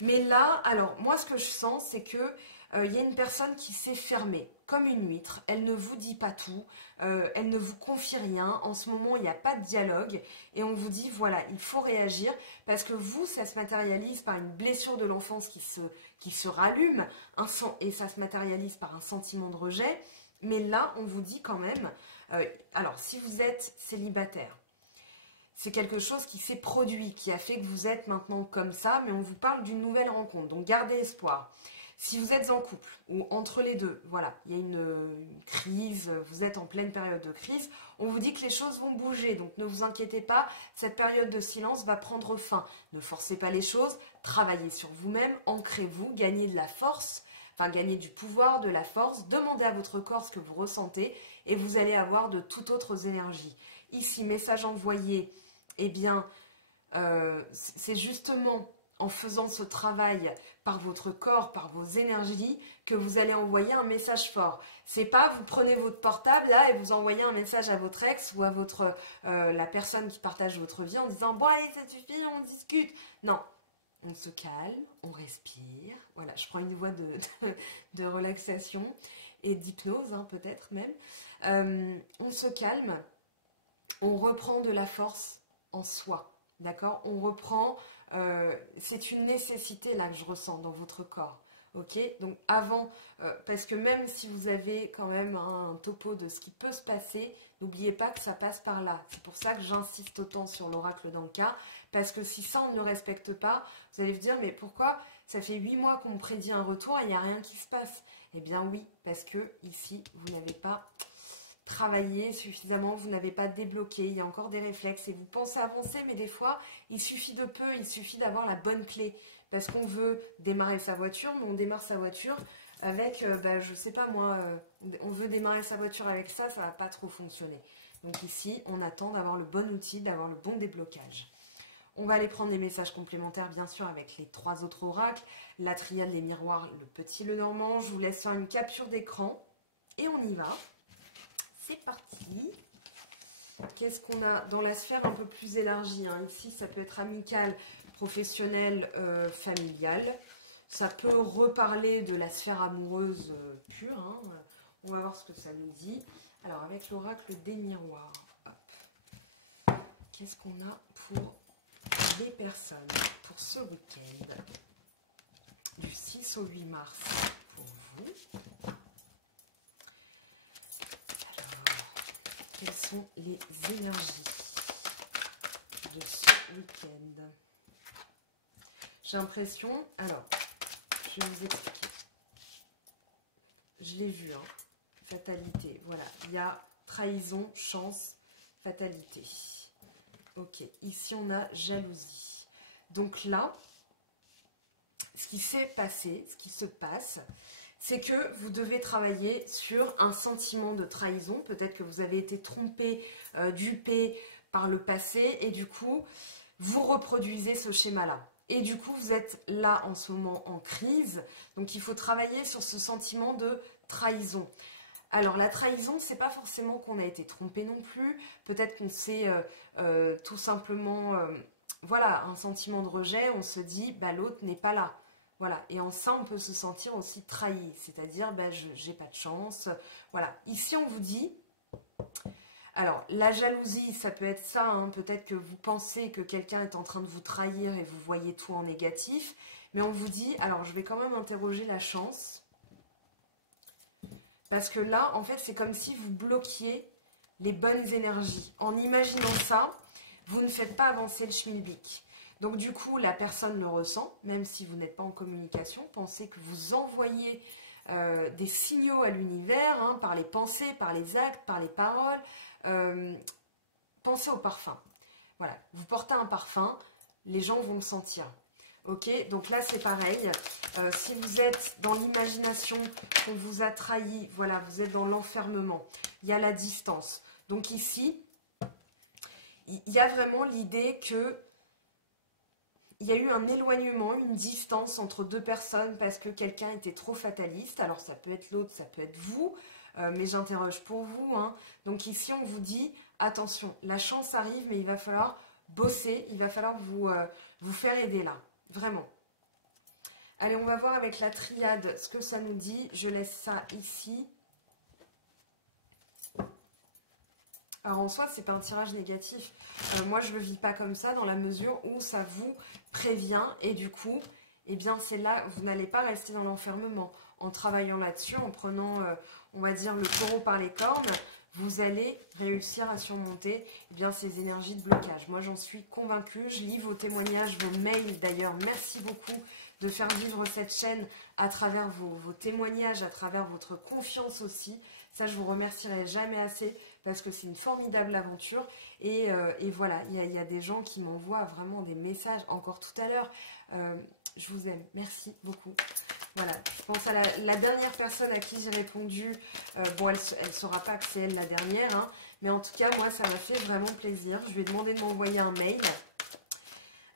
Mais là, alors, moi, ce que je sens, c'est que il y a une personne qui s'est fermée, comme une huître. Elle ne vous dit pas tout, elle ne vous confie rien. En ce moment, il n'y a pas de dialogue. Et on vous dit, voilà, il faut réagir. Parce que vous, ça se matérialise par une blessure de l'enfance qui se rallume. Et ça se matérialise par un sentiment de rejet. Mais là, on vous dit quand même... alors, si vous êtes célibataire, c'est quelque chose qui s'est produit, qui a fait que vous êtes maintenant comme ça. Mais on vous parle d'une nouvelle rencontre. Donc, gardez espoir. Si vous êtes en couple ou entre les deux, voilà, il y a une crise, vous êtes en pleine période de crise, on vous dit que les choses vont bouger, donc ne vous inquiétez pas, cette période de silence va prendre fin. Ne forcez pas les choses, travaillez sur vous-même, ancrez-vous, gagnez de la force, enfin gagnez du pouvoir, de la force, demandez à votre corps ce que vous ressentez et vous allez avoir de toutes autres énergies. Ici, message envoyé, eh bien, c'est justement... en faisant ce travail par votre corps, par vos énergies, que vous allez envoyer un message fort. C'est pas vous prenez votre portable là et vous envoyez un message à votre ex ou à votre la personne qui partage votre vie en disant bon allez ça suffit, on discute. Non, on se calme, on respire. Voilà, je prends une voie de relaxation et d'hypnose hein, peut-être même. On se calme, on reprend de la force en soi. D'accord? On reprend, c'est une nécessité là que je ressens dans votre corps. Ok? Donc avant, parce que même si vous avez quand même un topo de ce qui peut se passer, n'oubliez pas que ça passe par là. C'est pour ça que j'insiste autant sur l'oracle dans le cas, parce que si ça on ne le respecte pas, vous allez vous dire mais pourquoi ça fait 8 mois qu'on me prédit un retour et il n'y a rien qui se passe? Eh bien oui, parce que ici vous n'avez pas... travailler suffisamment, vous n'avez pas débloqué, il y a encore des réflexes et vous pensez avancer, mais des fois, il suffit de peu, il suffit d'avoir la bonne clé. Parce qu'on veut démarrer sa voiture, mais on démarre sa voiture avec, je sais pas moi, on veut démarrer sa voiture avec ça, ça va pas trop fonctionner. Donc ici, on attend d'avoir le bon outil, d'avoir le bon déblocage. On va aller prendre des messages complémentaires, bien sûr, avec les 3 autres oracles, la triade, les miroirs, le petit, le normand. Je vous laisse faire une capture d'écran et on y va. c'est parti. Qu'est-ce qu'on a dans la sphère un peu plus élargie, hein. Ici, ça peut être amical, professionnel, familial. Ça peut reparler de la sphère amoureuse pure, hein. On va voir ce que ça nous dit. Alors, avec l'oracle des miroirs, qu'est-ce qu'on a pour les personnes pour ce week-end du 6 au 8 mars pour vous? Quelles sont les énergies de ce week-end? J'ai l'impression, alors, je vais vous expliquer. Je l'ai vu, hein, fatalité, voilà. Il y a trahison, chance, fatalité. Ok, ici on a jalousie. Donc là, ce qui s'est passé, ce qui se passe, c'est que vous devez travailler sur un sentiment de trahison. Peut-être que vous avez été trompé, dupé par le passé et du coup, vous reproduisez ce schéma-là. Et du coup, vous êtes là en ce moment en crise. Donc, il faut travailler sur ce sentiment de trahison. Alors, la trahison, c'est pas forcément qu'on a été trompé non plus. Peut-être qu'on s'est tout simplement... voilà, un sentiment de rejet. On se dit, bah, l'autre n'est pas là. Voilà, et en ça, on peut se sentir aussi trahi, c'est-à-dire, ben, j'ai pas de chance. Voilà, ici, on vous dit, alors, la jalousie, ça peut être ça, hein. Peut-être que vous pensez que quelqu'un est en train de vous trahir et vous voyez tout en négatif, mais on vous dit, alors, je vais quand même interroger la chance, parce que là, en fait, c'est comme si vous bloquiez les bonnes énergies. En imaginant ça, vous ne faites pas avancer le schmilblick. Donc du coup, la personne le ressent, même si vous n'êtes pas en communication. Pensez que vous envoyez des signaux à l'univers, hein, par les pensées, par les actes, par les paroles. Pensez au parfum. Voilà, vous portez un parfum, les gens vont le sentir. Ok, donc là c'est pareil. Si vous êtes dans l'imagination, qu'on vous a trahi, voilà, vous êtes dans l'enfermement. Il y a la distance. Donc ici, il y a vraiment l'idée que il y a eu un éloignement, une distance entre deux personnes parce que quelqu'un était trop fataliste. Alors ça peut être l'autre, ça peut être vous, mais j'interroge pour vous, hein. Donc ici on vous dit, attention, la chance arrive, mais il va falloir bosser, il va falloir vous faire aider là, vraiment. Allez, on va voir avec la triade ce que ça nous dit. Je laisse ça ici. Alors en soi, c'est pas un tirage négatif. Moi, je le vis pas comme ça dans la mesure où ça vous prévient et du coup, eh bien, c'est là, vous n'allez pas rester dans l'enfermement. En travaillant là-dessus, en prenant, on va dire, le taureau par les cornes, vous allez réussir à surmonter eh bien, ces énergies de blocage. Moi, j'en suis convaincue. Je lis vos témoignages, vos mails d'ailleurs. Merci beaucoup de faire vivre cette chaîne à travers vos témoignages, à travers votre confiance aussi. Ça, je vous remercierai jamais assez parce que c'est une formidable aventure. Et voilà, il y a des gens qui m'envoient vraiment des messages. Encore tout à l'heure, je vous aime. Merci beaucoup. Voilà, je pense à la dernière personne à qui j'ai répondu. Bon, elle ne saura pas que c'est elle la dernière, hein, mais en tout cas, moi, ça m'a fait vraiment plaisir. Je lui ai demandé de m'envoyer un mail.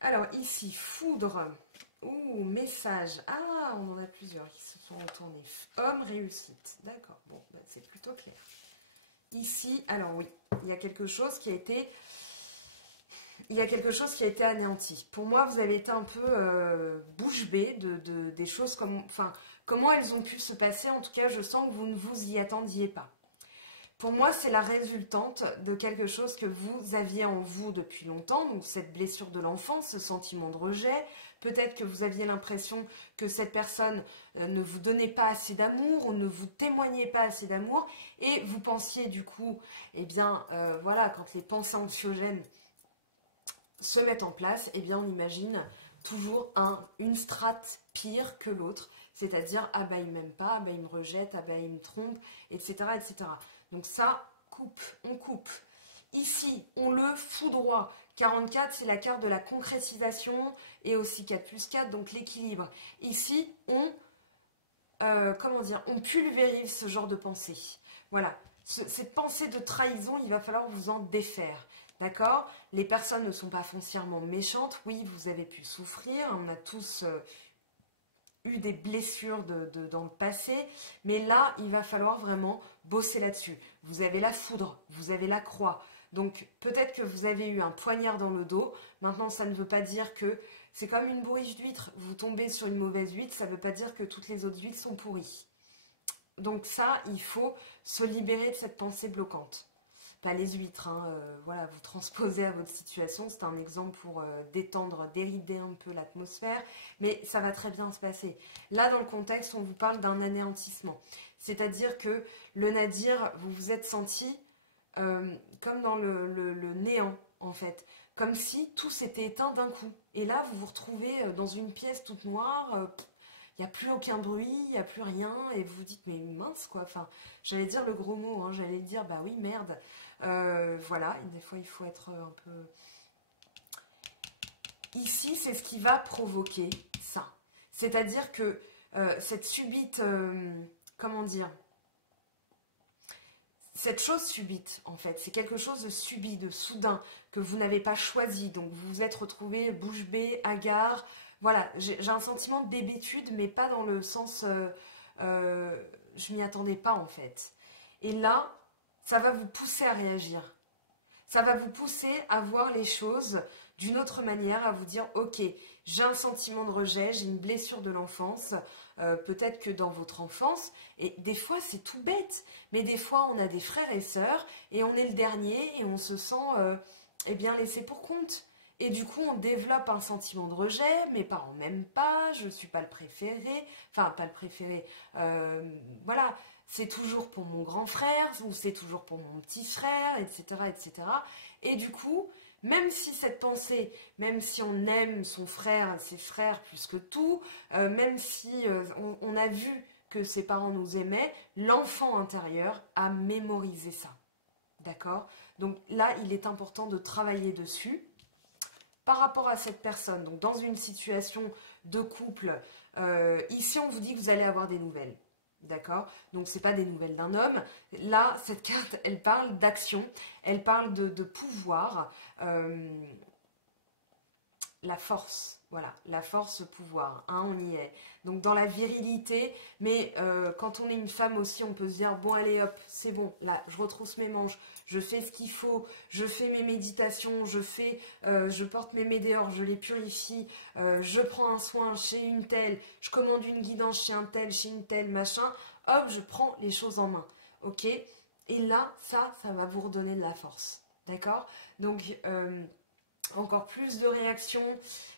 Alors, ici, foudre. Ouh, message. Ah, on en a plusieurs qui se sont retournés. Homme, réussite. D'accord, bon, ben, c'est plutôt clair. Ici, alors oui, il y a quelque chose qui a été... anéanti. Pour moi, vous avez été un peu bouche bée des choses comme... Enfin, comment elles ont pu se passer. En tout cas, je sens que vous ne vous y attendiez pas. Pour moi, c'est la résultante de quelque chose que vous aviez en vous depuis longtemps. Donc, cette blessure de l'enfance, ce sentiment de rejet. Peut-être que vous aviez l'impression que cette personne ne vous donnait pas assez d'amour ou ne vous témoignait pas assez d'amour. Et vous pensiez du coup, eh bien, voilà, quand les pensées anxiogènes se mettent en place, eh bien on imagine toujours une strate pire que l'autre, c'est-à-dire ah bah il m'aime pas, ah bah il me rejette, ah bah il me trompe, etc. etc. Donc ça, on coupe. Ici, on le foudroie. 44, c'est la carte de la concrétisation et aussi 4 plus 4, donc l'équilibre. Ici, on pulvérise ce genre de pensée. Voilà, cette pensée de trahison, il va falloir vous en défaire. D'accord? Les personnes ne sont pas foncièrement méchantes. Oui, vous avez pu souffrir. On a tous eu des blessures dans le passé, mais là, il va falloir vraiment bosser là-dessus. Vous avez la foudre, vous avez la croix. Donc, peut-être que vous avez eu un poignard dans le dos. Maintenant, ça ne veut pas dire que c'est comme une bourriche d'huîtres. Vous tombez sur une mauvaise huître, ça ne veut pas dire que toutes les autres huîtres sont pourries. Donc ça, il faut se libérer de cette pensée bloquante. Pas les huîtres, hein, voilà, vous transposez à votre situation. C'est un exemple pour détendre, dérider un peu l'atmosphère, mais ça va très bien se passer. Là, dans le contexte, on vous parle d'un anéantissement. C'est-à-dire que le nadir, vous vous êtes senti comme dans le néant, en fait. Comme si tout s'était éteint d'un coup. Et là, vous vous retrouvez dans une pièce toute noire, il n'y a plus aucun bruit, il n'y a plus rien, et vous vous dites, mais mince, quoi. Enfin, j'allais dire le gros mot, hein, j'allais dire, bah oui, merde. Voilà, et des fois, il faut être un peu... Ici, c'est ce qui va provoquer ça. C'est-à-dire que cette subite... comment dire ? Cette chose subite, en fait, c'est quelque chose de subit, de soudain, que vous n'avez pas choisi. Donc, vous vous êtes retrouvé bouche bée, hagard. Voilà, j'ai un sentiment d'hébétude, mais pas dans le sens... je m'y attendais pas, en fait. Et là, ça va vous pousser à réagir. Ça va vous pousser à voir les choses d'une autre manière, à vous dire, ok, j'ai un sentiment de rejet, j'ai une blessure de l'enfance, peut-être que dans votre enfance, et des fois c'est tout bête, mais des fois on a des frères et sœurs, et on est le dernier, et on se sent eh bien laissé pour compte. Et du coup on développe un sentiment de rejet, mes parents m'aiment pas, je ne suis pas le préféré, enfin pas le préféré, voilà, c'est toujours pour mon grand frère, ou c'est toujours pour mon petit frère, etc., etc. Et du coup, même si cette pensée, même si on aime son frère, ses frères plus que tout, même si on a vu que ses parents nous aimaient, l'enfant intérieur a mémorisé ça. D'accord ? Donc là, il est important de travailler dessus par rapport à cette personne. Donc dans une situation de couple, ici on vous dit que vous allez avoir des nouvelles. D'accord? Donc, ce n'est pas des nouvelles d'un homme. Là, cette carte, elle parle d'action, elle parle de pouvoir, la force, voilà, la force, pouvoir, hein, on y est. Donc, dans la virilité, mais quand on est une femme aussi, on peut se dire, bon, allez, hop, c'est bon, là, je retrousse mes manches, je fais ce qu'il faut, je fais mes méditations, je porte mes médéors, je les purifie, je prends un soin chez une telle, je commande une guidance chez une telle, machin, hop, je prends les choses en main, ok? Et là, ça va vous redonner de la force, d'accord? Donc, encore plus de réactions,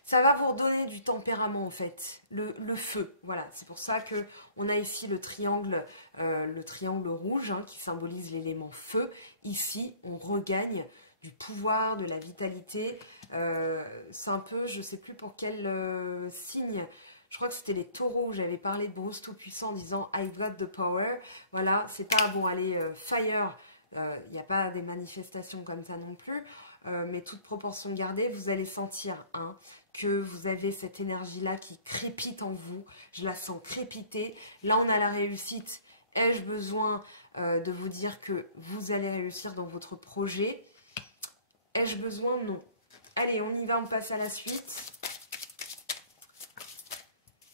ça va vous redonner du tempérament en fait, le feu, voilà, c'est pour ça que on a ici le triangle rouge hein, qui symbolise l'élément feu. Ici on regagne du pouvoir, de la vitalité, c'est un peu, je sais plus pour quel signe, je crois que c'était les taureaux où j'avais parlé de Bruce Tout-Puissant en disant I've got the power, voilà, c'est pas bon allez fire, il n'y a pas des manifestations comme ça non plus. Mais toute proportion gardée, vous allez sentir hein, que vous avez cette énergie-là qui crépite en vous. Je la sens crépiter. Là, on a la réussite. Ai-je besoin de vous dire que vous allez réussir dans votre projet? Ai-je besoin? Non. Allez, on y va, on passe à la suite.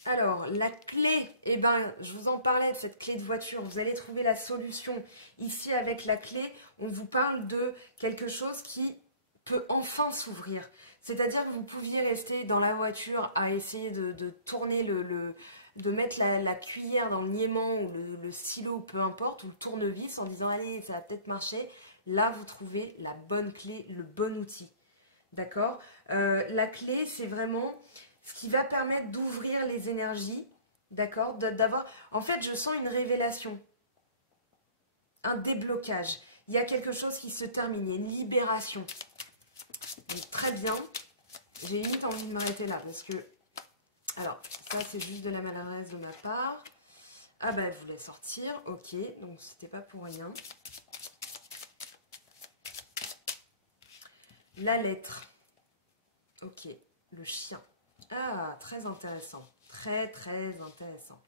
Alors, la clé, eh ben, je vous en parlais de cette clé de voiture. Vous allez trouver la solution. Ici, avec la clé, on vous parle de quelque chose qui peut enfin s'ouvrir. C'est-à-dire que vous pouviez rester dans la voiture à essayer de tourner de mettre la cuillère dans le niéman ou le silo, peu importe, ou le tournevis en disant allez, ça va peut-être marcher. Là, vous trouvez la bonne clé, le bon outil. D'accord? La clé, c'est vraiment ce qui va permettre d'ouvrir les énergies. D'accord? D'avoir. En fait, je sens une révélation. Un déblocage. Il y a quelque chose qui se termine, une libération. Donc, très bien. J'ai limite envie de m'arrêter là parce que... Alors, ça c'est juste de la maladresse de ma part. Ah bah elle voulait sortir, ok. Donc c'était pas pour rien. La lettre. Ok, le chien. Ah, très intéressant. Très très intéressant.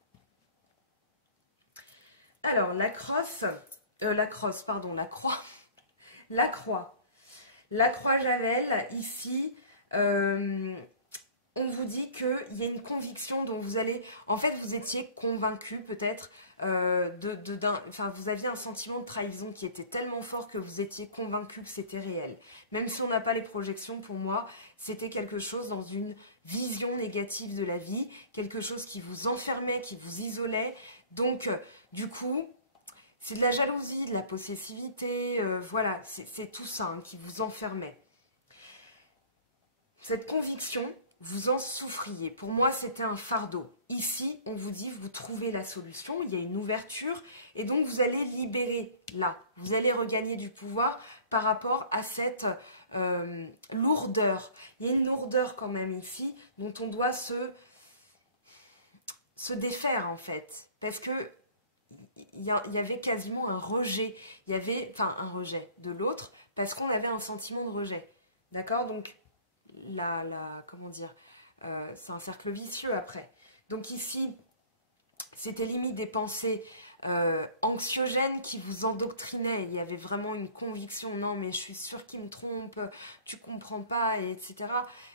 Alors, la croix. La croix. La croix Javel, ici, on on vous dit qu'il y a une conviction dont vous allez... En fait, vous étiez convaincu peut-être, enfin, vous aviez un sentiment de trahison qui était tellement fort que vous étiez convaincu que c'était réel. Même si on n'a pas les projections, pour moi, c'était quelque chose dans une vision négative de la vie, quelque chose qui vous enfermait, qui vous isolait. Donc, du coup, c'est de la jalousie, de la possessivité, voilà, c'est tout ça qui vous enfermait. Cette conviction, vous en souffriez. Pour moi, c'était un fardeau. Ici, on vous dit, vous trouvez la solution, il y a une ouverture, et donc vous allez libérer là. Vous allez regagner du pouvoir par rapport à cette lourdeur. Il y a une lourdeur quand même ici, dont on doit se défaire en fait. Parce que il y avait quasiment un rejet. Il y avait, enfin, un rejet de l'autre, parce qu'on avait un sentiment de rejet. D'accord? Donc, comment dire, c'est un cercle vicieux après. Donc ici, c'était limite des pensées anxiogènes qui vous endoctrinaient. Il y avait vraiment une conviction, non mais je suis sûre qu'il me trompe, tu comprends pas, etc.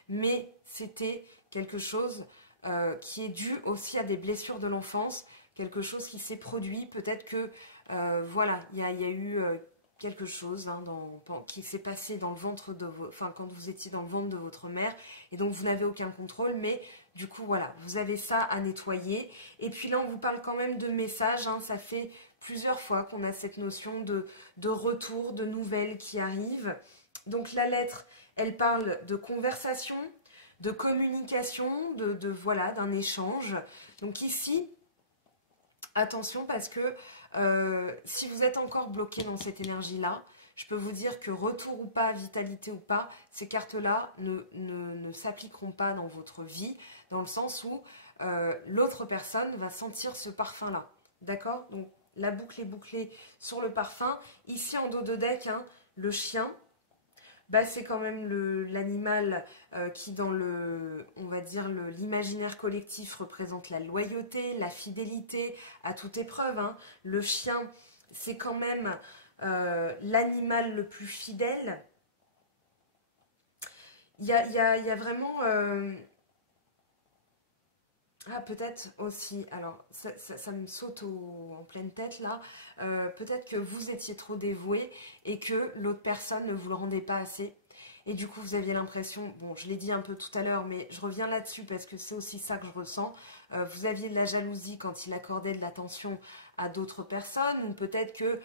Mais c'était quelque chose qui est dû aussi à des blessures de l'enfance, quelque chose qui s'est produit, peut-être que voilà, il y a eu quelque chose qui s'est passé dans le ventre de quand vous étiez dans le ventre de votre mère, et donc vous n'avez aucun contrôle, mais du coup voilà, vous avez ça à nettoyer. Et puis là on vous parle quand même de messages, ça fait plusieurs fois qu'on a cette notion de retour, de nouvelles qui arrivent. Donc la lettre, elle parle de conversation, de communication, voilà, d'un échange. Donc ici, attention parce que si vous êtes encore bloqué dans cette énergie-là, je peux vous dire que retour ou pas, vitalité ou pas, ces cartes-là ne s'appliqueront pas dans votre vie, dans le sens où l'autre personne va sentir ce parfum-là. D'accord? Donc la boucle est bouclée sur le parfum. Ici en dos de deck, le chien, bah, c'est quand même l'animal qui dans on va dire l'imaginaire collectif représente la loyauté, la fidélité à toute épreuve. Le chien, c'est quand même l'animal le plus fidèle. Il y a vraiment... Ah, peut-être aussi, alors ça me saute en pleine tête là, peut-être que vous étiez trop dévoué et que l'autre personne ne vous le rendait pas assez. Et du coup, vous aviez l'impression, bon, je l'ai dit un peu tout à l'heure, mais je reviens là-dessus parce que c'est aussi ça que je ressens. Vous aviez de la jalousie quand il accordait de l'attention à d'autres personnes, ou peut-être que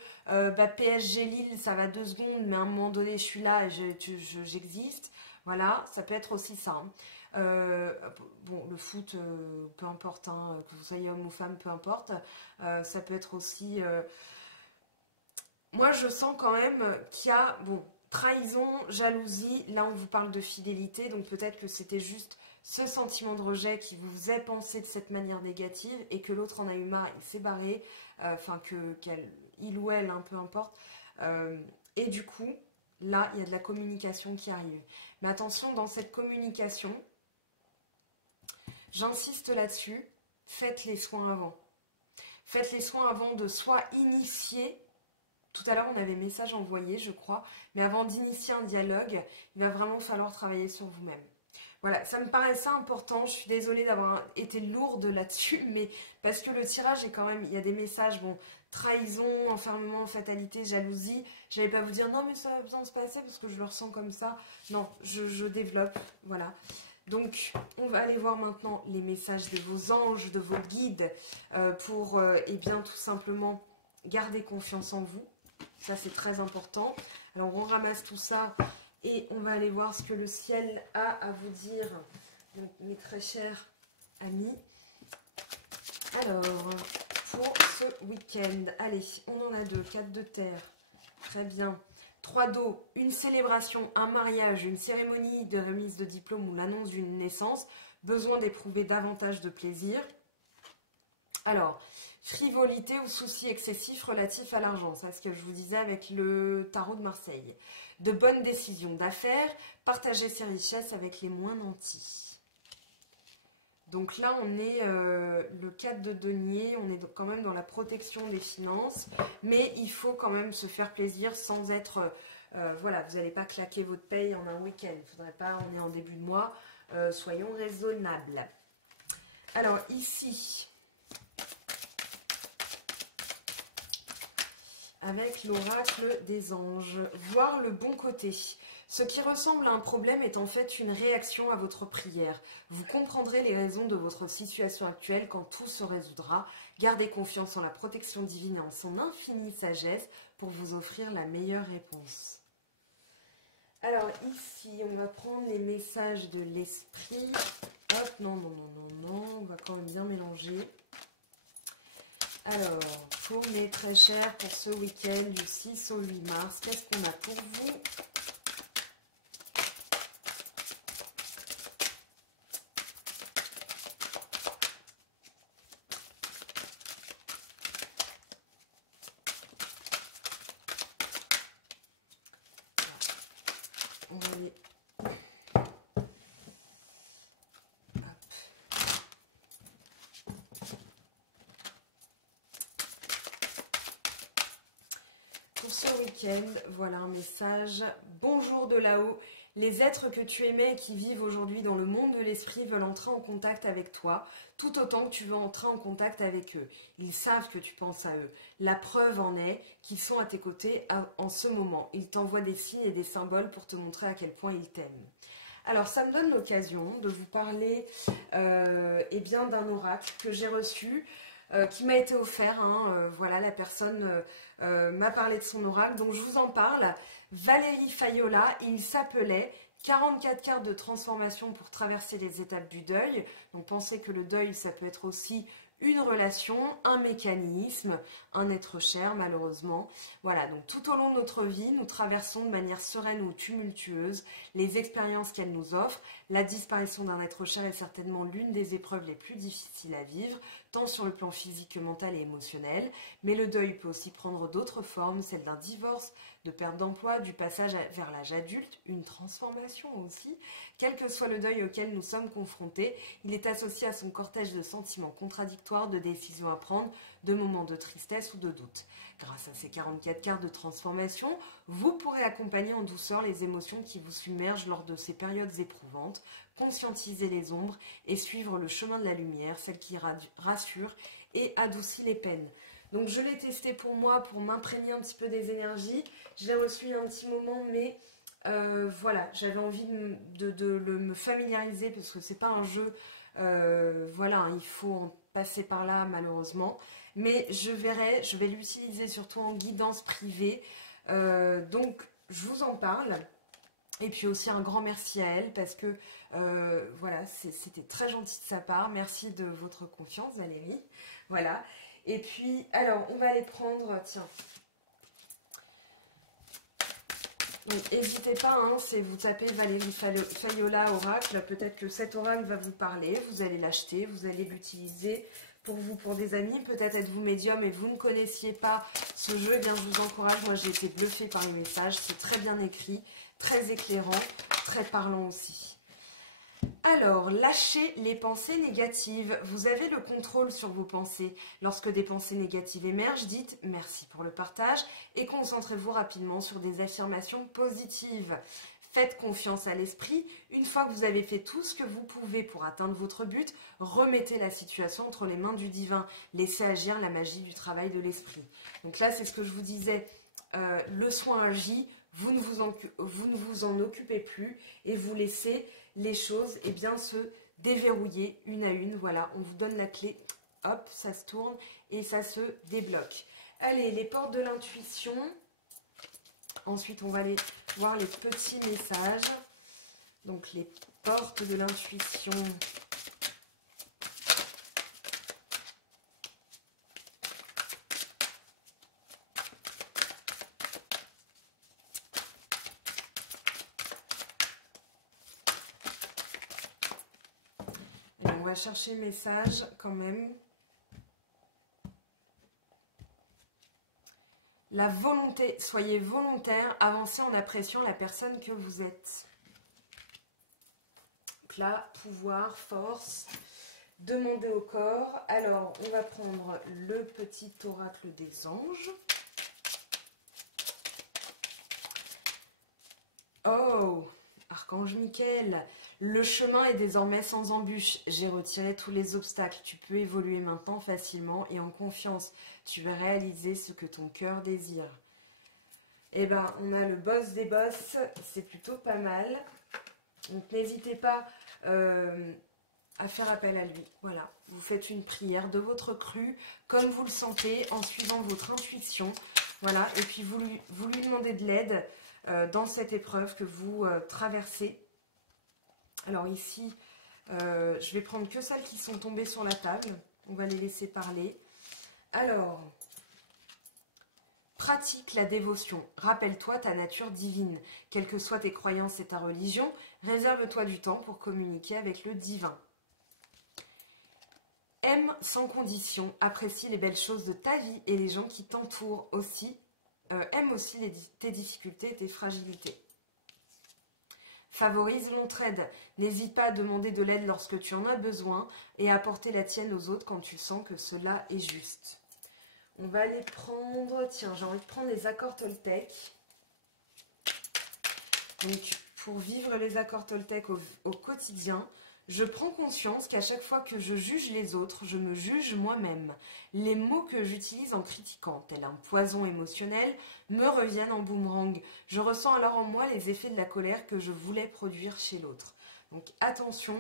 PSG Lille, ça va 2 secondes, mais à un moment donné, je suis là et j'existe. Voilà, ça peut être aussi ça. Bon, le foot, peu importe, que vous soyez homme ou femme, peu importe. Ça peut être aussi... Moi, je sens quand même qu'il y a... Bon, trahison, jalousie, là on vous parle de fidélité, donc peut-être que c'était juste ce sentiment de rejet qui vous est pensé de cette manière négative et que l'autre en a eu marre, il s'est barré, enfin il ou elle, peu importe. Et du coup, là, il y a de la communication qui arrive. Mais attention, dans cette communication, j'insiste là-dessus, faites les soins avant. Faites les soins avant de soit initier. Tout à l'heure, on avait message envoyé, je crois. Mais avant d'initier un dialogue, il va vraiment falloir travailler sur vous-même. Voilà, ça me paraissait important. Je suis désolée d'avoir été lourde là-dessus, mais parce que le tirage est quand même... Il y a des messages, bon, trahison, enfermement, fatalité, jalousie. Je n'allais pas vous dire, non, mais ça a besoin de se passer parce que je le ressens comme ça. Non, je développe, voilà. Donc, on va aller voir maintenant les messages de vos anges, de vos guides, pour, eh bien, tout simplement garder confiance en vous. Ça, c'est très important. Alors, on ramasse tout ça et on va aller voir ce que le ciel a à vous dire, donc, mes très chers amis. Alors, pour ce week-end, allez, on en a 2. 4 de terre, très bien. 3 d'eau, une célébration, un mariage, une cérémonie de remise de diplôme ou l'annonce d'une naissance. Besoin d'éprouver davantage de plaisir. Alors, frivolité ou souci excessif relatif à l'argent, c'est ce que je vous disais avec le tarot de Marseille. De bonnes décisions d'affaires, partager ses richesses avec les moins nantis. Donc là, on est le 4 de denier, on est quand même dans la protection des finances, mais il faut quand même se faire plaisir sans être... voilà, vous n'allez pas claquer votre paye en un week-end, il ne faudrait pas, on est en début de mois, soyons raisonnables. Alors ici, avec l'oracle des anges, voir le bon côté. Ce qui ressemble à un problème est en fait une réaction à votre prière. Vous comprendrez les raisons de votre situation actuelle quand tout se résoudra. Gardez confiance en la protection divine et en son infinie sagesse pour vous offrir la meilleure réponse. Alors ici, on va prendre les messages de l'esprit. Hop, non, on va quand même bien mélanger. Alors, pour mes très chers, pour ce week-end du 6 au 8 mars, qu'est-ce qu'on a pour vous ? On va aller... Pour ce week-end, voilà un message. Bonjour de là-haut. Les êtres que tu aimais et qui vivent aujourd'hui dans le monde de l'esprit veulent entrer en contact avec toi, tout autant que tu veux entrer en contact avec eux. Ils savent que tu penses à eux. La preuve en est qu'ils sont à tes côtés en ce moment. Ils t'envoient des signes et des symboles pour te montrer à quel point ils t'aiment. Alors, ça me donne l'occasion de vous parler eh bien, d'un oracle que j'ai reçu, qui m'a été offert. Voilà, la personne m'a parlé de son oracle, donc je vous en parle. Valérie Fayola, il s'appelait 44 cartes de transformation pour traverser les étapes du deuil. Donc pensez que le deuil, ça peut être aussi une relation, un mécanisme, un être cher malheureusement. Voilà, donc tout au long de notre vie, nous traversons de manière sereine ou tumultueuse les expériences qu'elle nous offre. La disparition d'un être cher est certainement l'une des épreuves les plus difficiles à vivre, tant sur le plan physique que mental et émotionnel. Mais le deuil peut aussi prendre d'autres formes, celle d'un divorce, de perte d'emploi, du passage vers l'âge adulte, une transformation aussi. Quel que soit le deuil auquel nous sommes confrontés, il est associé à son cortège de sentiments contradictoires, de décisions à prendre, de moments de tristesse ou de doute. Grâce à ces 44 cartes de transformation, vous pourrez accompagner en douceur les émotions qui vous submergent lors de ces périodes éprouvantes, conscientiser les ombres et suivre le chemin de la lumière, celle qui rassure et adoucit les peines. Donc je l'ai testé pour moi, pour m'imprégner un petit peu des énergies. Je l'ai reçu il y a un petit moment, mais voilà, j'avais envie de me familiariser parce que c'est pas un jeu, voilà, il faut en passer par là malheureusement. Mais je verrai, je vais l'utiliser surtout en guidance privée. Donc je vous en parle. Et puis aussi un grand merci à elle parce que voilà, c'était très gentil de sa part. Merci de votre confiance Valérie. Voilà. Et puis, alors, on va aller prendre, tiens. Donc, n'hésitez pas, si vous tapez Valérie Fayola Oracle, peut-être que cet oracle va vous parler. Vous allez l'acheter, vous allez l'utiliser pour vous, pour des amis. Peut-être êtes-vous médium et vous ne connaissiez pas ce jeu. Eh bien, je vous encourage. Moi, j'ai été bluffée par les messages. C'est très bien écrit, très éclairant, très parlant aussi. Alors, lâchez les pensées négatives. Vous avez le contrôle sur vos pensées. Lorsque des pensées négatives émergent, dites merci pour le partage et concentrez-vous rapidement sur des affirmations positives. Faites confiance à l'esprit. Une fois que vous avez fait tout ce que vous pouvez pour atteindre votre but, remettez la situation entre les mains du divin. Laissez agir la magie du travail de l'esprit. Donc là, c'est ce que je vous disais. Le soin agit. Vous ne vous en occupez plus et vous laissez les choses se déverrouiller une à une. Voilà, on vous donne la clé, hop, ça se tourne et ça se débloque. Allez, les portes de l'intuition. Ensuite, on va aller voir les petits messages. Donc, les portes de l'intuition. On va chercher le message quand même. La volonté, soyez volontaire, avancez en appréciant la personne que vous êtes. Donc là, pouvoir, force, demandez au corps. Alors, on va prendre le petit oracle des anges. Oh, Archange Michael, Le chemin est désormais sans embûches. J'ai retiré tous les obstacles. Tu peux évoluer maintenant facilement et en confiance. Tu vas réaliser ce que ton cœur désire. Et ben, on a le boss des boss. C'est plutôt pas mal. Donc, n'hésitez pas à faire appel à lui. Voilà. Vous faites une prière de votre cru, comme vous le sentez, en suivant votre intuition. Voilà. Et puis, vous lui demandez de l'aide dans cette épreuve que vous traversez. Alors ici, je vais prendre que celles qui sont tombées sur la table. On va les laisser parler. Alors, pratique la dévotion. Rappelle-toi ta nature divine. Quelles que soient tes croyances et ta religion, réserve-toi du temps pour communiquer avec le divin. Aime sans condition. Apprécie les belles choses de ta vie et les gens qui t'entourent aussi. Aime aussi tes difficultés et tes fragilités. Favorise l'entraide. N'hésite pas à demander de l'aide lorsque tu en as besoin et à apporter la tienne aux autres quand tu sens que cela est juste. On va aller prendre... Tiens, j'ai envie de prendre les accords Toltec. Donc, pour vivre les accords Toltec au quotidien, je prends conscience qu'à chaque fois que je juge les autres, je me juge moi-même. Les mots que j'utilise en critiquant, tel un poison émotionnel, me reviennent en boomerang. Je ressens alors en moi les effets de la colère que je voulais produire chez l'autre. Donc attention,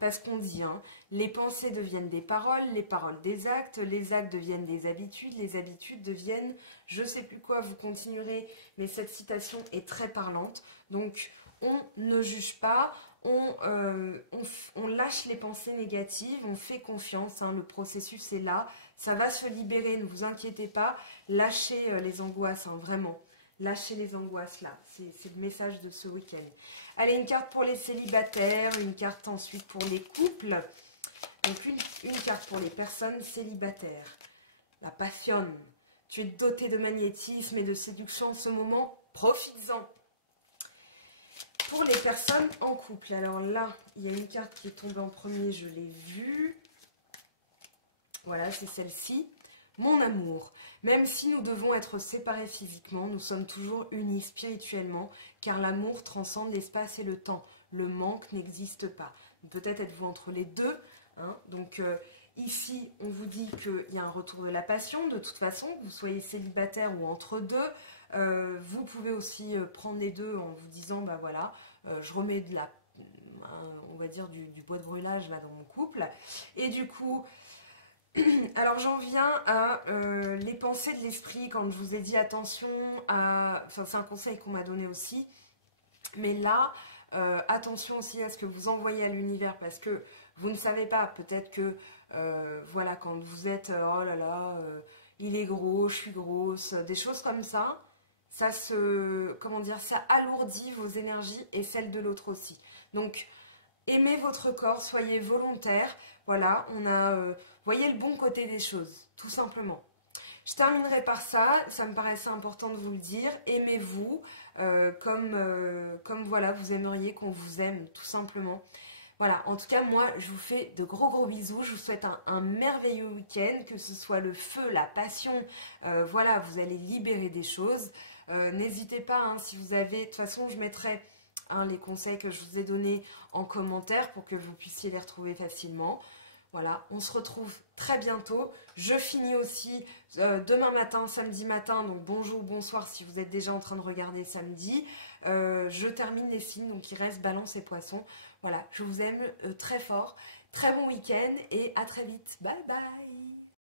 parce qu'on dit, les pensées deviennent des paroles, les paroles des actes, les actes deviennent des habitudes, les habitudes deviennent je sais plus quoi, vous continuerez, mais cette citation est très parlante. Donc on ne juge pas, on lâche les pensées négatives, on fait confiance, le processus est là, ça va se libérer, ne vous inquiétez pas, lâchez les angoisses, vraiment, lâchez les angoisses là, c'est le message de ce week-end. Allez, une carte pour les célibataires, une carte ensuite pour les couples, donc une carte pour les personnes célibataires, la passion, tu es doté de magnétisme et de séduction en ce moment, profites-en. Pour les personnes en couple, alors là, il y a une carte qui est tombée en premier, je l'ai vue. Voilà, c'est celle-ci. Mon amour, même si nous devons être séparés physiquement, nous sommes toujours unis spirituellement, car l'amour transcende l'espace et le temps. Le manque n'existe pas. Peut-être êtes-vous entre les deux. Donc ici, on vous dit qu'il y a un retour de la passion. De toute façon, que vous soyez célibataire ou entre deux, vous pouvez aussi prendre les deux en vous disant, bah voilà, je remets de la, on va dire du bois de brûlage là dans mon couple. Et du coup, alors j'en viens à les pensées de l'esprit, quand je vous ai dit attention à, enfin c'est un conseil qu'on m'a donné aussi, mais là, attention aussi à ce que vous envoyez à l'univers, parce que vous ne savez pas, peut-être que, voilà, quand vous êtes, oh là là, il est gros, je suis grosse, des choses comme ça, ça se, comment dire, ça alourdit vos énergies et celles de l'autre aussi. Donc, aimez votre corps, soyez volontaire, voilà, on a, voyez le bon côté des choses, tout simplement. Je terminerai par ça, ça me paraissait important de vous le dire, aimez-vous comme voilà, vous aimeriez qu'on vous aime, tout simplement. Voilà, en tout cas, moi, je vous fais de gros bisous. Je vous souhaite un merveilleux week-end, que ce soit le feu, la passion. Voilà, vous allez libérer des choses. N'hésitez pas, si vous avez... De toute façon, je mettrai les conseils que je vous ai donnés en commentaire pour que vous puissiez les retrouver facilement. Voilà, on se retrouve très bientôt. Je finis aussi demain matin, samedi matin. Donc bonjour, bonsoir si vous êtes déjà en train de regarder samedi. Je termine les signes, donc il reste Balance et Poissons. Voilà, je vous aime très fort. Très bon week-end et à très vite. Bye bye.